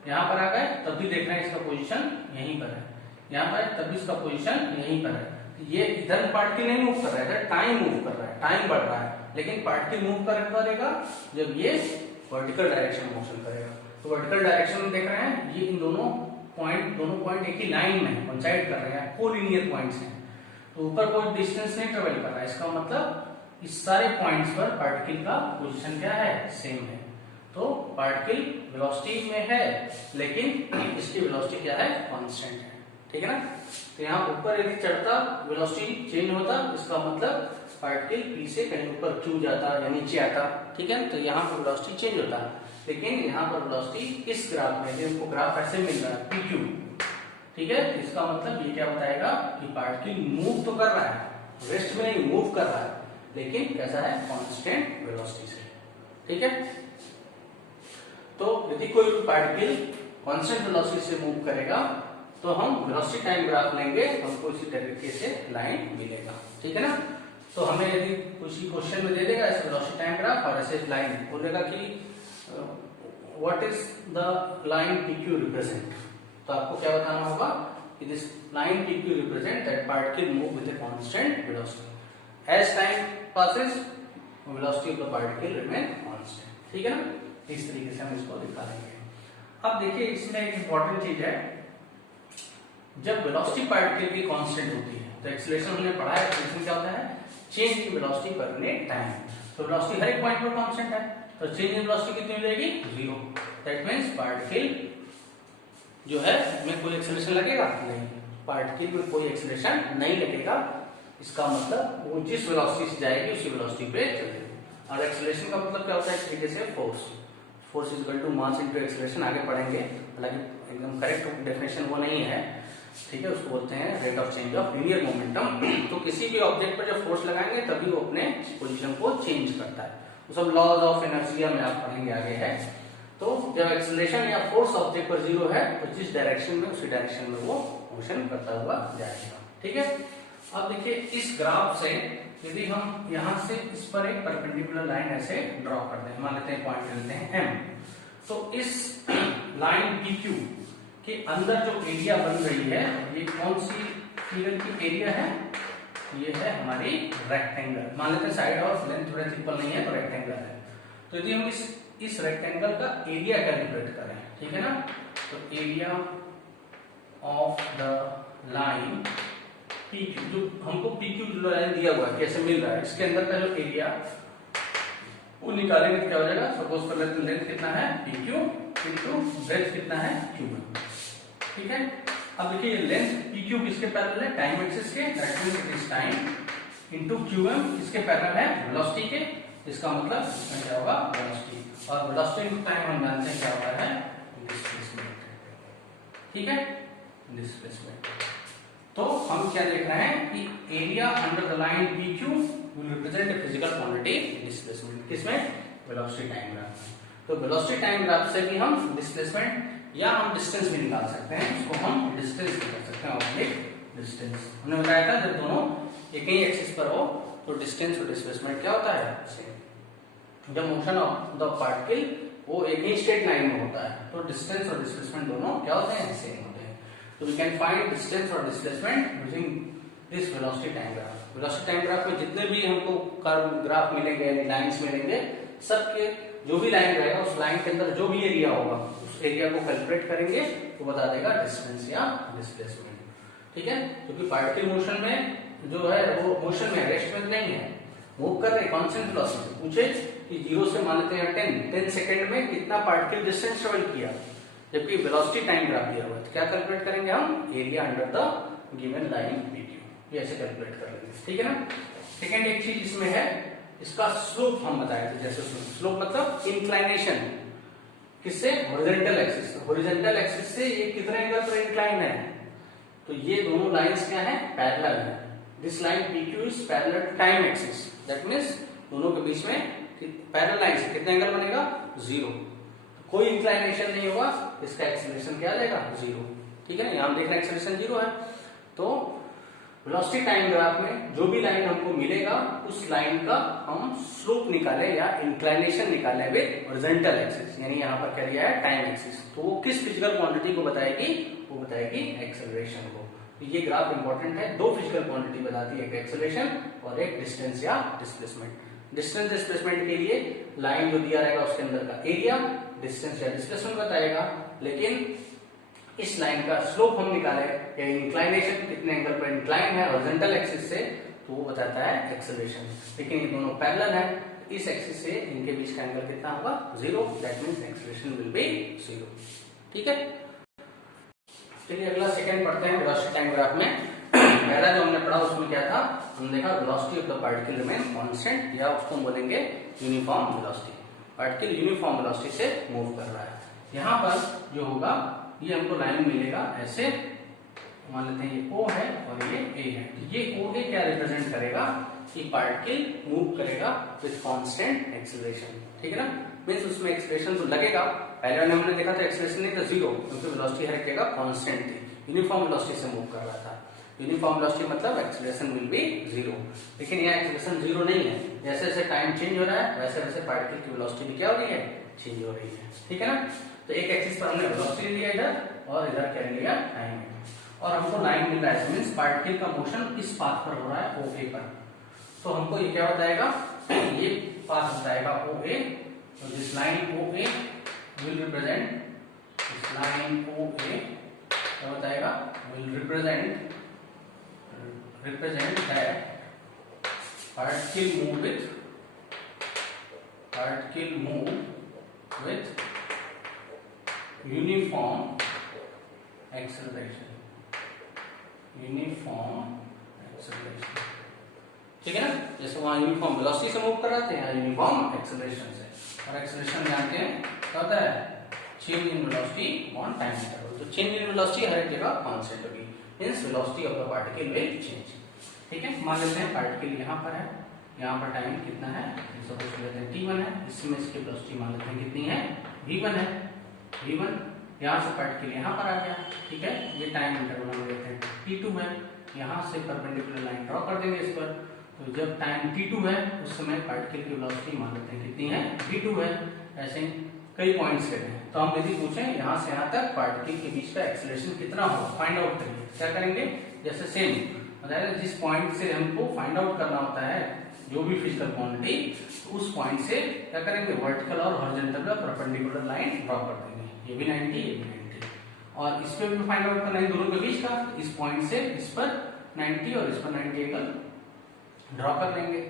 यहां पर आ गए तब भी देख रहे हैं इसका पोजीशन यहीं पर है, यहां पर तब भी इसका पोजीशन यहीं पर है। ये इधर पार्टिकल नहीं मूव कर रहा है, इधर टाइम मूव कर रहा है, टाइम बढ़ रहा है, लेकिन पार्टिकल मूव करेगा जब ये वर्टिकल डायरेक्शन में मोशन करेगा। तो वर्टिकल डायरेक्शन में देख रहे हैं ये इन दोनों पॉइंट एक ही लाइन में कोइंसाइड कर रहे हैं, कोलिनियर पॉइंट्स हैं, तो ऊपर कोई डिस्टेंस नहीं ट्रेवल कर रहा है। इसका मतलब इस सारे पॉइंट्स पर पार्टिकल का पोजीशन क्या है, सेम है। तो पार्टिकल वेलोसिटी में है लेकिन इसकी वेलोसिटी क्या है, कांस्टेंट है, ठीक है ना। तो यहाँ ऊपर यदि चढ़ता वेलोसिटी चेंज होता, इसका मतलब पार्टिकल p से कहीं ऊपर q जाता या नीचे आता, ठीक है। तो यहाँ पर वेलोसिटी चेंज होता है, लेकिन यहाँ पर वेलोसिटी इस ग्राफ में हमको ग्राफ ऐसे मिल रहा है pq, ठीक है। इसका मतलब ये क्या बताएगा कि पार्टिकल मूव तो कर रहा है, रेस्ट में नहीं, मूव कर रहा है, लेकिन कैसा है, कांस्टेंट वेलोसिटी से, ठीक है। तो यदि कोई पार्टिकल कांस्टेंट वेलोसिटी से मूव करेगा तो हम वेलोसिटी टाइम ग्राफ लेंगे, हमको इसी तरीके से लाइन मिलेगा, ठीक है ना। तो हमें यदि कुछ क्वेश्चन में दे देगा ऐसे वेलोसिटी टाइम ग्राफ और ऐसे लाइन बोलेगा कि what is the line PQ represent, तो आपको क्या बताना होगा कि this line PQ represent that particle move with a constant velocity, as time passes velocity of the particle remain constant, ठीक है ना। इस तरीके से हम इसको दिखा देंगे। अब देखिए इसमें एक इंपॉर्टेंट चीज है, जब वेलोसिटी पार्टिकल की कांस्टेंट होती है तो एक्सीलरेशन हमने पढ़ा है, एक्सीलरेशन क्या होता है, change in velocity per unit time. तो वेलोसिटी हर एक पॉइंट पर कांस्टेंट है, तो चेंज इन वेलोसिटी कितनी हो जाएगी, 0। दैट मींस पार्टिकल जो है में कोई एक्सीलरेशन लगेगा नहीं, पार्टिकल में कोई एक्सीलरेशन नहीं लगेगा। इसका मतलब वो जिस वेलोसिटी से जाएगी उसी वेलोसिटी पे चलेगी। और एक्सीलरेशन का मतलब क्या होता है, एक तरीके से force is equal to mass into acceleration, आगे पढ़ेंगे, हालांकि एकदम करेक्ट डेफिनेशन वो नहीं है, ठीक है। उसको बोलते हैं rate of change of linear momentum. तो किसी भी ऑब्जेक्ट पर जब फोर्स लगाएंगे तभी वो अपने पोजीशन को चेंज करता है, वो सब लॉज ऑफ इनर्शिया में आप पढ़ेंगे आगे है। तो जब एक्सीलरेशन या फोर्स ऑब्जेक्ट पर 0 है तो जिस डायरेक्शन में उसी डायरेक्शन में वो मोशन करता हुआ जाएगा, ठीक है। अब देखिए इस ग्राफ से यदि हम यहां से इस पर एक परपेंडिकुलर लाइन ऐसे ड्रॉ कर दें, मान लेते हैं पॉइंट लेते हैं M, तो इस लाइन PQ के अंदर जो एरिया बन रही है ये कौन सी फिगर की एरिया है, ये है हमारी रेक्टेंगल। मान लेते हैं साइड और लेंथ थोड़ा इक्वल नहीं है तो रेक्टेंगल है। तो यदि हम इस रेक्टेंगल का एरिया कैलकुलेट करें, ठीक है ना, तो area of the line PQ, जो हमको PQ जो लाइन दिया हुआ है कैसे मिल रहा है, इसके अंदर का जो एरिया वो निकालेंगे तो क्या हो जाएगा, सपोज कर लेते हैं लेंथ कितना है PQ इनटू ब्रेड्थ कितना है QM, ठीक है। अब देखिए लेंथ PQ किसके पैरेलल है, टाइम एक्सिस के, that means it is time into QM किसके पैरेलल है, वेलोसिटी के। इसका मतलब इसमें क्या होगा, वेलोसिटी, और वेलोसिटी इनटू टाइम हम जानते हैं क्या होता है, डिस्प्लेसमेंट, ठीक है, डिस्प्लेसमेंट। तो हम क्या देख रहे हैं कि area under the line PQ will represent a physical quantity displacement, किसमें, वेलोसिटी टाइम ग्राफ। तो वेलोसिटी टाइम ग्राफ से भी हम डिस्प्लेसमेंट या हम डिस्टेंस भी निकाल सकते हैं, उसको हम डिस्टेंस भी कर सकते हैं, ऑब्जेक्ट डिस्टेंस। हमने बताया था जब दोनों एक ही एक्सिस पर हो तो डिस्टेंस और डिस्प्लेसमेंट क्या होता है, सेम। जब मोशन ऑफ द पार्टिकल वो एक ही स्ट्रेट लाइन में होता है तो डिस्टेंस और डिस्प्लेसमेंट दोनों क्या होते हैं, सेम होते हैं। So we can find distance or displacement using this velocity time graph. Velocity time graph में जितने भी हमको कर्व ग्राफ मिलेंगे यानी लाइंस मिलेंगे, सबके जो भी लाइन रहेगा उस लाइन के अंदर जो भी एरिया होगा उस एरिया को कैलकुलेट करेंगे तो बता देगा डिस्टेंस या डिस्प्लेसमेंट। ठीक है, क्योंकि पार्टिकल मोशन में जो है वो मोशन में रेस्ट में नहीं है, मूव कर रहे कांस्टेंट वेलोसिटी। पूछे कि 0 से मान लेते हैं 10 सेकंड में कितना पार्टिकल डिस्टेंस ट्रेवल किया, जबकि वेलोसिटी टाइम ग्राफ दिया हुआ है, तो क्या कैलकुलेट करेंगे हम, area under the given line PQ, ये ऐसे कैलकुलेट कर लेंगे। ठीक है ना। सेकंड एक चीज इसमें है, इसका स्लोप हम बताए थे, जैसे स्लोप मतलब इंक्लाइनेशन, किससे, हॉरिजॉन्टल एक्सिस। हॉरिजॉन्टल एक्सिस से ये कितने एंगल पर इंक्लाइन है, तो ये दोनों लाइंस क्या है, पैरेलल है। This line PQ is parallel to time axis, that means दोनों के बीच में पैरेलल लाइन से कितना एंगल बनेगा, 0। कोई इंक्लाइनेशन नहीं होगा, इसका एक्सेलरेशन क्या आ जाएगा, 0। ठीक है ना, यहां देख रहे हैं एक्सेलरेशन 0 है। तो वेलोसिटी टाइम ग्राफ में जो भी लाइन हमको मिलेगा उस लाइन का हम स्लोप निकाले या इंक्लाइनेशन निकाले विद हॉरिजॉन्टल एक्सिस, यानी यहाँ पर क्या दिया है, टाइम एक्सिस। तो वो किस फिजिकल क्वांटिटी को बताएगी, वो बताएगी एक्सेलरेशन को। तो ये ग्राफ इंपॉर्टेंट है, दो फिजिकल क्वांटिटी बताती है, एक एक्सेलरेशन और एक डिस्टेंस या डिस्प्लेसमेंट। डिस्टेंस डिस्प्लेसमेंट के लिए लाइन जो दिया रहेगा उसके अंदर का एरिया डिस्टेंस या डिस्प्लेसमेंट बताएगा, लेकिन इस लाइन का स्लोप हम निकाले या इंक्लाइनेशन कितने एंगल पर इंक्लाइन है हॉरिजॉन्टल एक्सिस से, तो वो बताता है एक्सेलरेशन। लेकिन ये दोनों पैरेलल है, इस एक्सिस से इनके बीच का एंगल कितना होगा, 0, that means acceleration will be 0। ठीक है, चलिए अगला सेकंड पढ़ते हैं वेलोसिटी टाइम ग्राफ में। पहला जो हमने पढ़ा उसमें क्या था, हमने देखा velocity of the particle remain constant, या उसको हम बोलेंगे uniform velocity. Particle uniform velocity से मूव कर रहा है। यहाँ पर जो होगा, ये हमको लाइन मिलेगा ऐसे, मान लेते हैं ये O है और ये A है। ये OA क्या रिप्रेजेंट करेगा कि पार्टिकल मूव करेगा विद कांस्टेंट एक्सेलरेशन। ठीक है ना, मींस उसमें एक्सेलरेशन तो लगेगा। पहले वाले हमने देखा था एक्सेलरेशन नहीं था 0, क्योंकि वेलोसिटी हर एक जगह कांस्टेंट थी, यूनिफॉर्म वेलोसिटी से मूव कर रहा था। यूनिफॉर्म वेलोसिटी मतलब एक्सेलरेशन विल बी 0, लेकिन यहाँ एक्सेलरेशन 0 नहीं है। जैसे जैसे टाइम चेंज हो रहा है वैसे वैसे पार्टिकल की वेलोसिटी भी क्या हो रही है, चेंज हो रही है। ठीक है ना, तो एक एक्सिस पर हमने वेलोसिटी लिया इधर और इधर क्या लिया, टाइम, और हमको लाइन मिल रहा है, मींस पार्टिकल का मोशन इस पाथ पर हो रहा है OA पर। तो हमको ये क्या बताएगा, ये पाथ बताएगा OA। तो this line OA will represent, this line OA क्या बताएगा, will represent that particle move with uniform acceleration, ठीक है ना। जैसे वहां यूनिफॉर्म वेलोसिटी से मूव कर रहे थे, यहाँ यूनिफॉर्म एक्सेलरेशन से। और एक्सेलरेशन जानते हैं क्या होता है, change in velocity on time interval. तो चेंज इन वेलोसिटी हर एक जगह कांस्टेंट होगी, means velocity of the particle will change. ठीक है, मान लेते हैं पार्टिकल यहाँ पर है, यहाँ पर टाइम कितना है, सपोज लेते हैं T1 है, इसमें इसकी वेलोसिटी मान लेते हैं कितनी है, V1 है। V1 यहाँ से पार्टिकल यहाँ पर आ गया। ठीक है, ये टाइम इंटरवल हम लेते हैं T2 है, यहाँ से परपेंडिकुलर लाइन ड्रॉ कर देंगे इस पर। तो जब टाइम T2 है उस समय पार्टिकल की वेलोसिटी मान लेते हैं कितनी है, V2 है। ऐसे कई पॉइंट्स लेते हैं। तो हम यदि पूछें यहाँ से यहाँ तक पार्टिकल के बीच का एक्सेलरेशन कितना हो, फाइंड आउट करेंगे। क्या करेंगे, जैसे सेम बताया जिस पॉइंट से हमको फाइंड आउट करना होता है जो भी फिजिकल क्वांटिटी, उस पॉइंट से क्या करेंगे, वर्टिकल और हॉरिजॉन्टल का परपेंडिकुलर लाइन ड्रॉ कर देंगे। ये भी 90, ये भी 90, और इस पे भी फाइंड आउट करना है दोनों के बीच का। इस पॉइंट से इस पर 90 और इस पर 90 एंगल ड्रॉ कर लेंगे,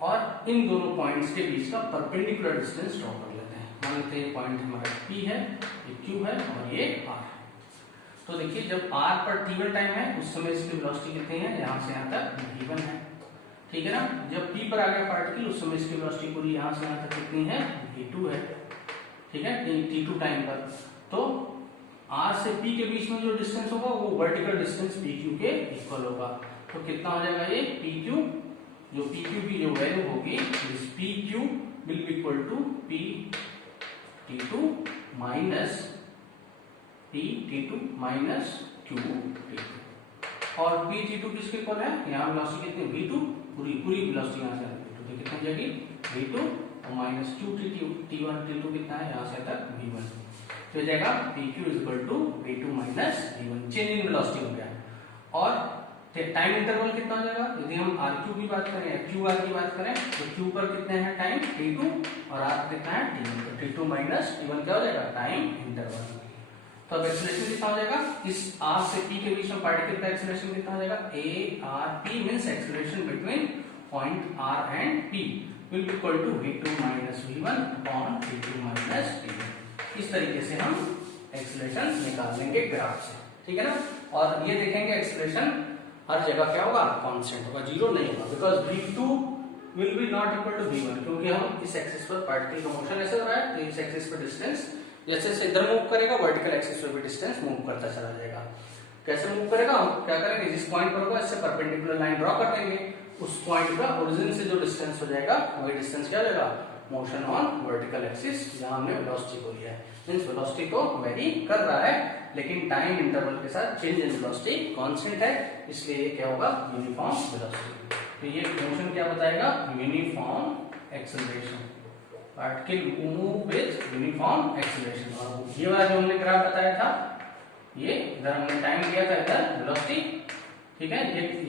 और इन दोनों पॉइंट्स के बीच का परपेंडिकुलर डिस्टेंस ड्रॉ कर लेते हैं। मान लेते हैं ये पॉइंट हमारा P है, ये Q है और ये R है। तो देखिए जब R पर T1 टाइम है उस समय इसकी वेलोसिटी कितनी है, यहाँ से यहाँ तक V1 है। ठीक है ना, जब P पर आ गया पार्टिकल उस समय इसकी वेलोसिटी पूरी यहाँ से यहाँ तक कितनी है, V2 है। ठीक है, T2 टाइम पर। तो R से P के बीच में जो डिस्टेंस होगा वो वर्टिकल डिस्टेंस PQ के इक्वल होगा। तो कितना हो जाएगा ये PQ, जो PQ की जो वैल्यू होगी, this PQ will be equal to P minus QT2, और P किसके इक्वल है, यहाँ वेलोसिटी कितनी, V2, पूरी वेलोसिटी यहाँ से V2, तो कितनी जाएगी, V2 और माइनस टू T1 T2 कितना है यहाँ से तक v1, तो हो जाएगा pq is equal to v2 minus v1, change in velocity हो गया। और टाइम इंटरवल कितना हो जाएगा, यदि हम rq की बात करें या qr की बात करें तो q पर कितना है टाइम t2 और r कितना है t1, तो t2 माइनस t1 क्या हो जाएगा टाइम इंटरवल। तो अब एक्सीलरेशन कितना हो जाएगा, इस r से p के बीच में पार्टिकल का एक्सीलरेशन कितना हो जाएगा, a r p means acceleration between point r and p will be equal to v2 minus v1 upon t2 minus t1। इस तरीके से हम एक्सीलरेशन निकाल लेंगे ग्राफ से, ठीक है ना। और ये देखेंगे एक्सीलरेशन हर जगह क्या होगा, कांस्टेंट होगा, जीरो नहीं होगा, because v2 will be not equal to v1, क्योंकि हम इस एक्सिस पर पार्टिकल का मोशन ऐसे हो रहा है, तो इस एक्सिस पर डिस्टेंस जैसे जैसे इधर मूव करेगा वर्टिकल एक्सिस पर भी डिस्टेंस मूव करता चला जाएगा। कैसे मूव करेगा, हम क्या करेंगे, जिस पॉइंट पर होगा इससे परपेंडिकुलर लाइन ड्रॉ कर देंगे, उस पॉइंट का ओरिजिन से जो डिस्टेंस हो जाएगा वही डिस्टेंस क्या हो जाएगा, मोशन ऑन वर्टिकल एक्सिस, जहां हमने वेलोसिटी को लिया है। मींस वेलोसिटी तो वेरी कर रहा है, लेकिन टाइम इंटरवल के साथ चेंज इन वेलोसिटी कांस्टेंट है, इसलिए ये क्या होगा, यूनिफॉर्म वेलोसिटी। तो ये मोशन क्या बताएगा, uniform acceleration, particle move with uniform acceleration. और ये वाला जो हमने ग्राफ बताया था, ये इधर हमने टाइम दिया था, इधर वेलोसिटी, ठीक है।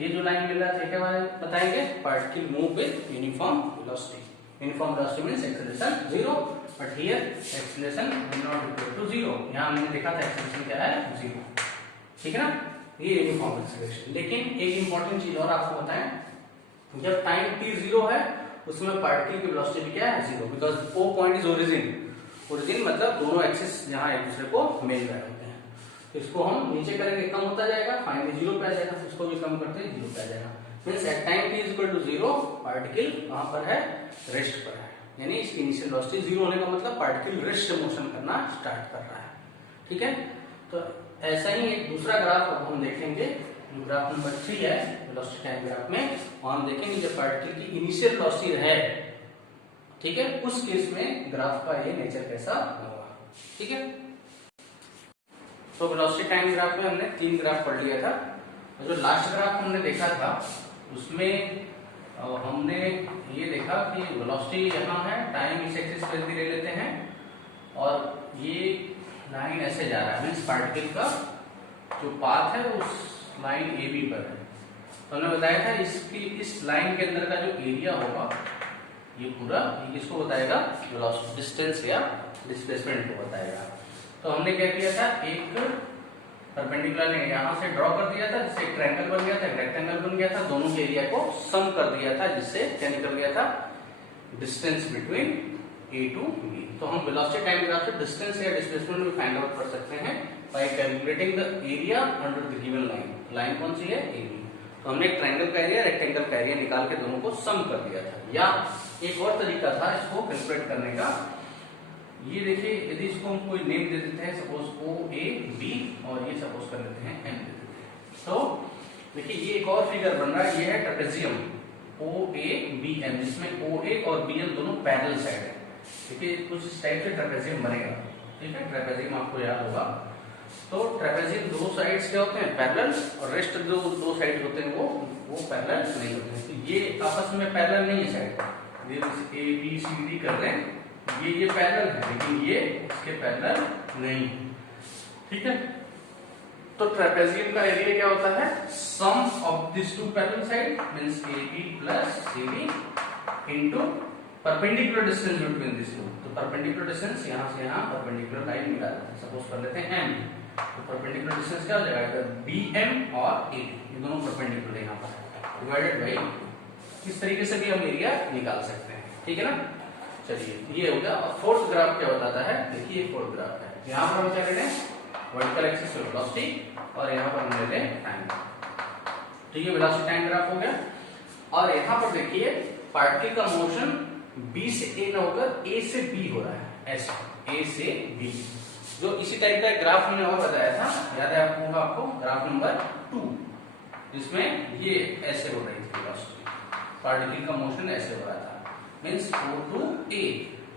ये जो लाइन मिल रहा है क्या बताएंगे, particle move with uniform velocity. Uniform velocity means acceleration zero, but here acceleration will not equal to zero. यहां हमने देखा था एक्सेलरेशन क्या है, जीरो, ठीक है ना। ये यूनिफॉर्म एक्सेलरेशन। लेकिन एक इंपॉर्टेंट चीज और आपको बताएं, जब टाइम t जीरो है उसमें पार्टिकल की वेलोसिटी भी क्या है, zero, because O point is origin. Origin मतलब दोनों एक्सिस जहां एक दूसरे को मिल रहे होते हैं, तो इसको हम नीचे करेंगे कम होता जाएगा, फाइनली जीरो पे आ जाएगा, इसको भी कम करते हैं जीरो पे आ जाएगा। Means at time t is equal to zero, particle कहां पर है, रेस्ट पर है, यानी इसकी इनिशियल वेलोसिटी जीरो होने का मतलब पार्टिकल रेस्ट मोशन करना स्टार्ट कर रहा है, ठीक है। तो ऐसा ही एक दूसरा ग्राफ अब हम देखेंगे, जो ग्राफ नंबर 3 है वेलोसिटी टाइम ग्राफ में, वहां हम देखेंगे जब पार्टिकल की इनिशियल वेलोसिटी है, ठीक है, उस केस में ग्राफ का ये नेचर कैसा होगा, ठीक है। तो वेलोसिटी टाइम ग्राफ में हमने 3 ग्राफ पढ़ लिया था। जो लास्ट ग्राफ हमने देखा था उसमें हमने ये देखा कि वेलोसिटी यहाँ है, टाइम इस एक्सिस पर ले लेते हैं और ये लाइन ऐसे जा रहा है, मींस पार्टिकल का जो पाथ है उस लाइन AB पर है। तो हमने बताया था इसकी इस लाइन के अंदर का जो एरिया होगा ये पूरा, ये किसको बताएगा, वेलोसिटी डिस्टेंस या डिस्प्लेसमेंट को बताएगा। तो हमने क्या किया था, एक परपेंडिकुलर ने यहां से ड्रॉ कर दिया था, जिससे एक ट्रायंगल बन गया था, एक रेक्टेंगल बन गया था, दोनों के एरिया को सम कर दिया था, जिससे क्या निकल गया था, distance between A to B। तो हम वेलोसिटी टाइम ग्राफ से डिस्टेंस या डिस्प्लेसमेंट भी फाइंड आउट कर सकते हैं by calculating the area under the given line. Line कौन सी है, AB। तो हमने एक ट्रायंगल का एरिया, रेक्टेंगल का एरिया निकाल के दोनों को सम कर दिया था। या एक और तरीका था इसको कैलकुलेट करने का, ये देखिए, यदि इसको हम कोई नेम दे देते हैं, सपोज OAB और ये सपोज कर लेते हैं M दे देते हैं। तो देखिए ये एक और फिगर बन रहा है, ये है ट्रेपेजियम OABM, जिसमें OA और BM दोनों पैरेलल साइड है। देखिए कुछ इस टाइप से ट्रेपेजियम बनेगा, ठीक है, ट्रेपेजियम आपको याद होगा। तो ट्रेपेजियम दो साइड्स क्या होते हैं, पैरेलल, और रेस्ट जो दो साइड होते हैं वो पैरेलल नहीं होते हैं। तो ये आपस में पैरेलल नहीं है साइड, ये ABCD कर रहे हैं, ये पैरेलल है, लेकिन ये इसके पैरेलल नहीं, ठीक है। तो ट्रेपेजियम का एरिया क्या होता है, sum of this two parallel side means AB plus CD into perpendicular distance between this two. तो परपेंडिकुलर डिस्टेंस यहां से यहां परपेंडिकुलर लाइन मिला देते हैं, सपोज कर लेते हैं M। तो परपेंडिकुलर डिस्टेंस क्या हो जाएगा, BM और AB, ये दोनों परपेंडिकुलर यहां पर है, डिवाइडेड बाय, इस तरीके से भी हम एरिया निकाल सकते हैं, ठीक है ना। चलिए ये हो गया। और फोर्थ ग्राफ क्या बताता है, देखिए फोर्थ ग्राफ है, यहाँ पर हम क्या ले रहे हैं, वर्टिकल एक्सिस पे वेलोसिटी, और यहाँ पर हम ले रहे हैं टाइम। तो ये वेलोसिटी टाइम ग्राफ हो गया। और यहाँ पर देखिए पार्टिकल का मोशन B से A न होकर A से B हो रहा है, ऐसे A से B। जो इसी टाइप का ग्राफ हमने और बताया था, याद है आपको ग्राफ नंबर 2, जिसमें ये ऐसे हो रही थी वेलोसिटी, पार्टिकल का मोशन ऐसे हो रहा था, मींस O to A,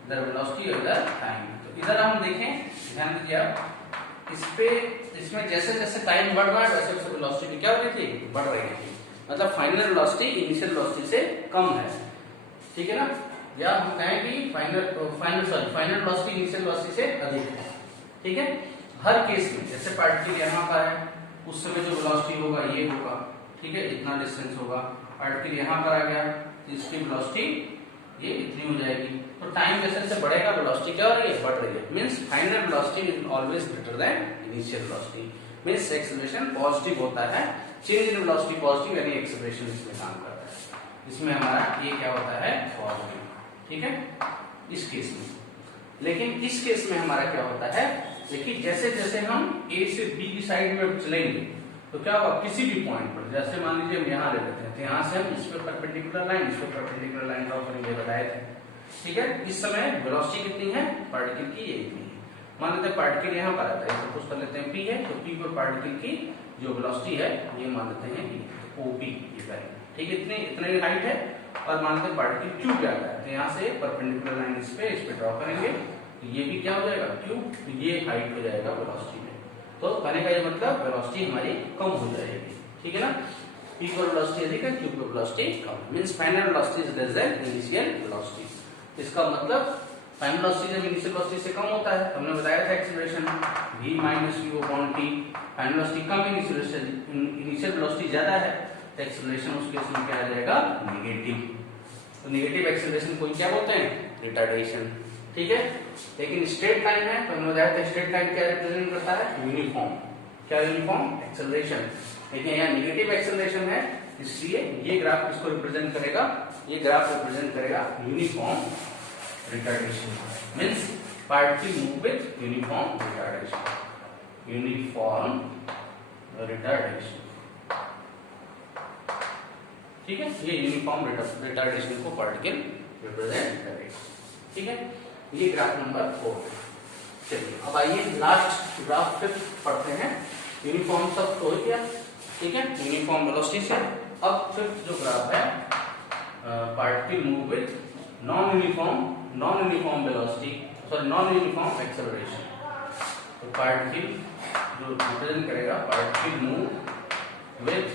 इधर वेलोसिटी और इधर टाइम। तो इधर हम देखें, ध्यान दीजिए आप, इसमें जैसे जैसे टाइम बढ़ रहा है वैसे वैसे वेलोसिटी क्या हो रही थी, बढ़ रही थी, मतलब फाइनल वेलोसिटी इनिशियल वेलोसिटी से कम है, ठीक है ना। या हम कहें कि फाइनल वेलोसिटी इनिशियल वेलोसिटी से अधिक है। ठीक है, हर केस में जैसे पार्टिकल यहाँ पर है उस समय जो वेलोसिटी होगा ये होगा, ठीक है, इतना डिस्टेंस होगा। पार्टिकल यहाँ पर आ गया तो इसकी वेलोसिटी ये इतनी हो जाएगी। तो टाइम जैसे जैसे बढ़ेगा वेलोसिटी क्या हो रही है, बढ़ रही है। Means final velocity is always greater than initial velocity. Means acceleration positive होता है, चेंज इन वेलोसिटी पॉजिटिव, यानी एक्सेलरेशन इसमें काम करता है। इसमें हमारा ये क्या होता है, पॉजिटिव। ठीक है, इस केस में। लेकिन इस केस में हमारा क्या होता है, देखिए जैसे जैसे हम ए से बी की साइड में चलेंगे तो क्या होगा, किसी भी पॉइंट पर, जैसे मान लीजिए हम यहाँ ले लेते हैं तो यहाँ से हम इस पे परपेंडिकुलर लाइन, इस पे परपेंडिकुलर लाइन ड्रॉ करेंगे, बताए थे। ठीक है, इस समय वेलोसिटी कितनी है पार्टिकल की, ये इतनी है। मान लेते हैं पार्टिकल यहाँ पर आता है, सपोज कर लेते हैं पी है, तो पी पर पार्टिकल की जो वेलोसिटी है ये मान लेते हैं ओपी। ठीक है, इतने ही हाइट है। और मान लेते हैं पार्टिकल क्यू पे आता है, तो यहाँ से परपेंडिकुलर लाइन इस पे ड्रॉ करेंगे, तो ये भी क्या हो जाएगा क्यू, तो ये हाइट हो जाएगा वेलोसिटी में। तो कहने का ये मतलब वेलोसिटी हमारी कम हो जाएगी। ठीक है ना, पी पर वेलोसिटी अधिक है, क्यू पर वेलोसिटी कम। Means final velocity is less than initial velocity. इसका मतलब फाइनल वेलोसिटी जब इनिशियल वेलोसिटी से कम होता है, हमने बताया था acceleration v minus u upon t। Final velocity कम, इनिशियल वेलोसिटी ज्यादा है, तो एक्सेलरेशन उस केस में क्या आ जाएगा, नेगेटिव। तो नेगेटिव एक्सेलरेशन को क्या बोलते हैं, रिटार्डेशन। ठीक है, लेकिन स्ट्रेट लाइन है तो हमने बताया था स्ट्रेट लाइन क्या रिप्रेजेंट करता है, यूनिफॉर्म। क्या यूनिफॉर्म एक्सेलरेशन। लेकिन यहाँ नेगेटिव एक्सेलरेशन है, इसलिए ये ग्राफ किसको रिप्रेजेंट करेगा, ये ग्राफ रिप्रेजेंट करेगा uniform retardation. Means particle move with uniform retardation, uniform retardation. ठीक है, ये यूनिफॉर्म रिटार्डेशन को पार्टिकल रिप्रेजेंट करेगा। ठीक है, ये ग्राफ नंबर 4 है। चलिए अब आइए लास्ट ग्राफ 5 पढ़ते हैं। यूनिफॉर्म सब तो हो गया, ठीक है, यूनिफॉर्म वेलोसिटी से। अब 5th जो ग्राफ है, particle move with non uniform velocity, sorry non uniform acceleration. तो पार्टिकल जो रिप्रेजेंट करेगा, particle move with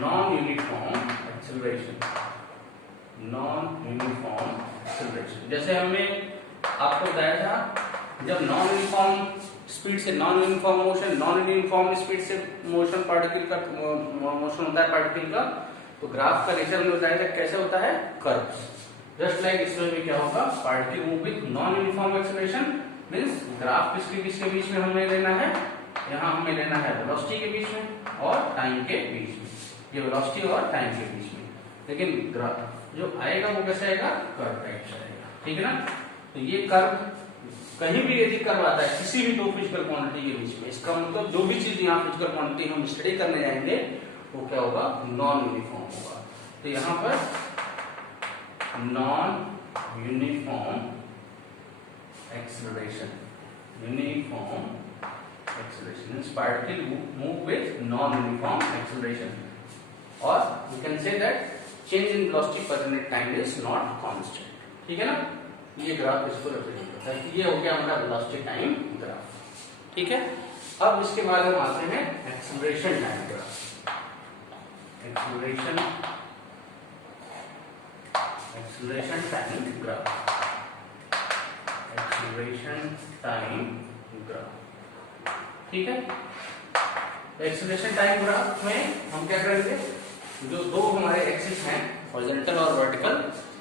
non uniform acceleration, non uniform acceleration. जैसे हमने आपको बताया था, जब नॉन यूनिफॉर्म स्पीड से non uniform motion, non uniform speed से मोशन पार्टिकल का मोशन होता है पार्टिकल का, तो ग्राफ का नेचर में बताया था कैसे होता है, कर्व्स। जस्ट लाइक इसमें भी क्या होगा, particle move with non uniform acceleration. Means graph किसके बीच में हमें लेना है, यहाँ हमें लेना है वेलोसिटी के बीच में और टाइम के बीच में, ये वेलोसिटी और टाइम के बीच में। लेकिन ग्राफ जो आएगा वो कैसे आएगा, कर्व टाइप से आएगा। ठीक है ना, तो ये कर्व कहीं भी यदि कर्व आता है किसी भी दो फिजिकल क्वांटिटी के बीच में, इसका मतलब जो भी चीज यहाँ फिजिकल क्वांटिटी हम स्टडी करने जाएंगे वो क्या होगा, नॉन यूनिफॉर्म होगा। तो यहाँ पर non uniform acceleration, uniform acceleration means particle move with non uniform acceleration, और you can say that change in velocity per unit time is not constant. ठीक है ना, ये ग्राफ इसको रिप्रेजेंट करता है। ये हो गया हमारा वेलोसिटी टाइम ग्राफ। ठीक है, अब इसके बाद हम आते हैं acceleration time graph. Acceleration time graph, acceleration time graph. ठीक है, एक्सेलरेशन टाइम ग्राफ में हम क्या करेंगे, जो दो हमारे एक्सिस हैं हॉरिजॉन्टल और वर्टिकल,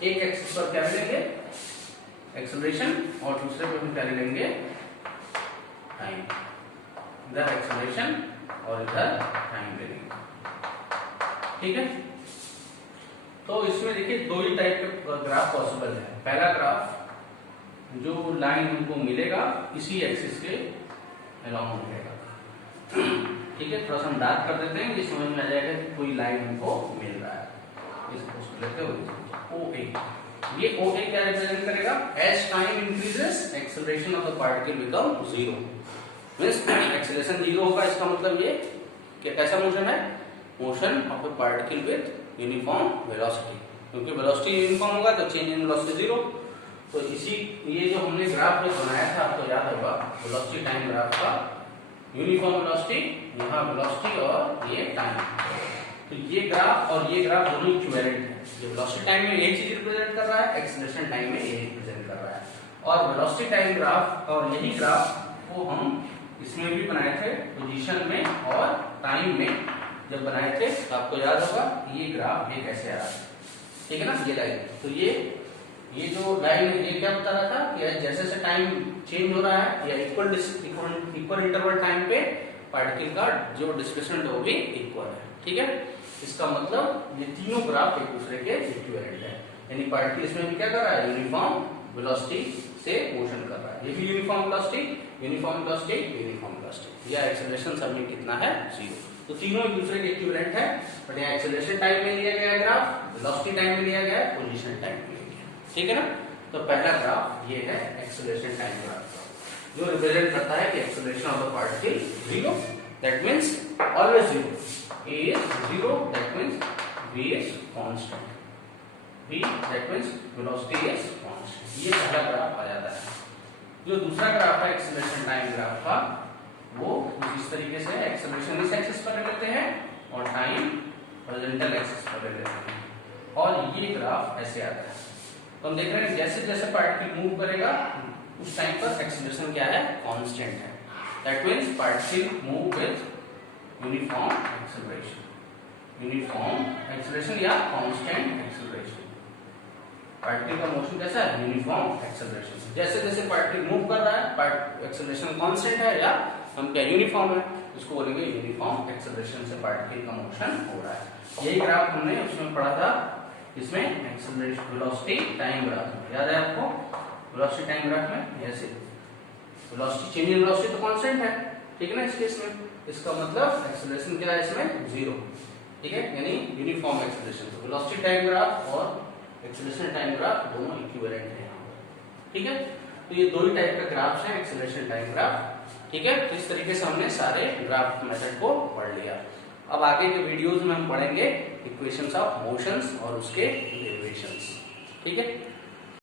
एक एक्सिस पर क्या लेंगे एक्सेलरेशन और दूसरे पर हम क्या लेंगे टाइम। इधर एक्सेलरेशन और इधर टाइम लेंगे। ठीक है, तो इसमें देखिए दो ही टाइप के ग्राफ पॉसिबल है। पहला ग्राफ जो लाइन हमको मिलेगा इसी एक्सिस के अलॉन्ग मिलेगा। ठीक है, थोड़ा सा हम डार्क कर देते हैं, ये समझ में आ जाएगा कि कोई लाइन हमको मिल रहा है। इसको लेते हुए OA, ये OA क्या रिप्रेजेंट करेगा, as time increases acceleration of the particle become 0। Means acceleration 0 होगा, इसका मतलब ये कि कैसा मोशन है, motion of the particle with uniform velocity, क्योंकि वेलोसिटी यूनिफॉर्म होगा तो चेंज इन वेलोसिटी 0। तो इसी ये जो हमने ग्राफ जो बनाया था आपको याद होगा, वेलोसिटी टाइम ग्राफ का यूनिफॉर्म वेलोसिटी, यहाँ वेलोसिटी और ये टाइम। तो ये ग्राफ और ये ग्राफ दोनों इक्विवेलेंट है। जो वेलोसिटी टाइम में यही चीज रिप्रेजेंट कर रहा है, एक्सीलरेशन टाइम में यही रिप्रेजेंट कर रहा है। और वेलोसिटी टाइम ग्राफ और यही ग्राफ को हम इसमें भी बनाए थे, पोजीशन में और टाइम में जब बनाए थे, तो आपको याद होगा ये ग्राफ ये कैसे आ रहा है, ठीक है ना। ये लाइन, तो ये जो लाइन है ये क्या बता रहा था कि जैसे जैसे टाइम चेंज हो रहा है या इक्वल इंटरवल टाइम पे पार्टिकल का जो डिस्प्लेसमेंट है वो भी इक्वल है, ठीक है। इसका मतलब ये तीनों ग्राफ एक दूसरे के इक्विवेलेंट है, यानी पार्टिकल इसमें भी क्या कर रहा है, यूनिफॉर्म वेलोसिटी से मोशन कर रहा है। ये भी uniform velocity, uniform velocity, uniform velocity. या एक्सेलरेशन सब में कितना है, 0। तो तीनों एक दूसरे के इक्विवेलेंट है, बट यहाँ एक्सेलरेशन टाइम में लिया गया है ग्राफ, वेलोसिटी टाइम में लिया गया है, पोजीशन टाइम में लिया गया है, ठीक है ना। तो पहला ग्राफ ये है एक्सेलरेशन टाइम ग्राफ, जो रिप्रेजेंट करता है कि acceleration of the particle 0, that means always 0, a is 0, that means v is constant, v that means velocity is constant। ये पहला ग्राफ आ जाता है। जो दूसरा ग्राफ है एक्सेलरेशन टाइम ग्राफ का, वो कुछ इस तरीके से एक्सेलरेशन इस एक्सिस पर ले लेते हैं और टाइम हॉरिजॉन्टल एक्सिस पर ले लेते हैं, और ये ग्राफ ऐसे आता है। तो हम देख रहे हैं जैसे जैसे पार्टिकल मूव करेगा उस टाइम पर एक्सेलरेशन क्या है, कांस्टेंट है, that means particle move with uniform acceleration या कांस्टेंट एक्सेलरेशन। पार्टिकल का मोशन कैसा है, यूनिफॉर्म एक्सेलरेशन। जैसे जैसे पार्टिकल मूव कर रहा है एक्सेलरेशन कांस्टेंट है या हम क्या यूनिफॉर्म है, उसको बोलेंगे यूनिफॉर्म एक्सेलरेशन से पार्टिकल का मोशन हो रहा है। यही ग्राफ हमने उसमें पढ़ा था, इसमें एक्सेलरेशन वेलोसिटी टाइम ग्राफ में, याद है आपको, वेलोसिटी टाइम ग्राफ में ऐसे वेलोसिटी चेंज इन वेलोसिटी तो कांस्टेंट है, ठीक है ना। इस केस में इसका मतलब एक्सेलरेशन क्या है इसमें, 0, ठीक है, यानी यूनिफॉर्म एक्सेलरेशन। तो वेलोसिटी टाइम ग्राफ और एक्सेलरेशन टाइम ग्राफ दोनों इक्विवेलेंट है यहाँ पर, ठीक है। तो ये दो ही टाइप के ग्राफ्स हैं, एक्सेलरेशन टाइम ग्राफ, ठीक है। तो इस तरीके से हमने सारे ग्राफ मेथड को पढ़ लिया। अब आगे के वीडियोस में हम पढ़ेंगे इक्वेशंस ऑफ मोशंस और उसके डेरिवेशंस, ठीक है।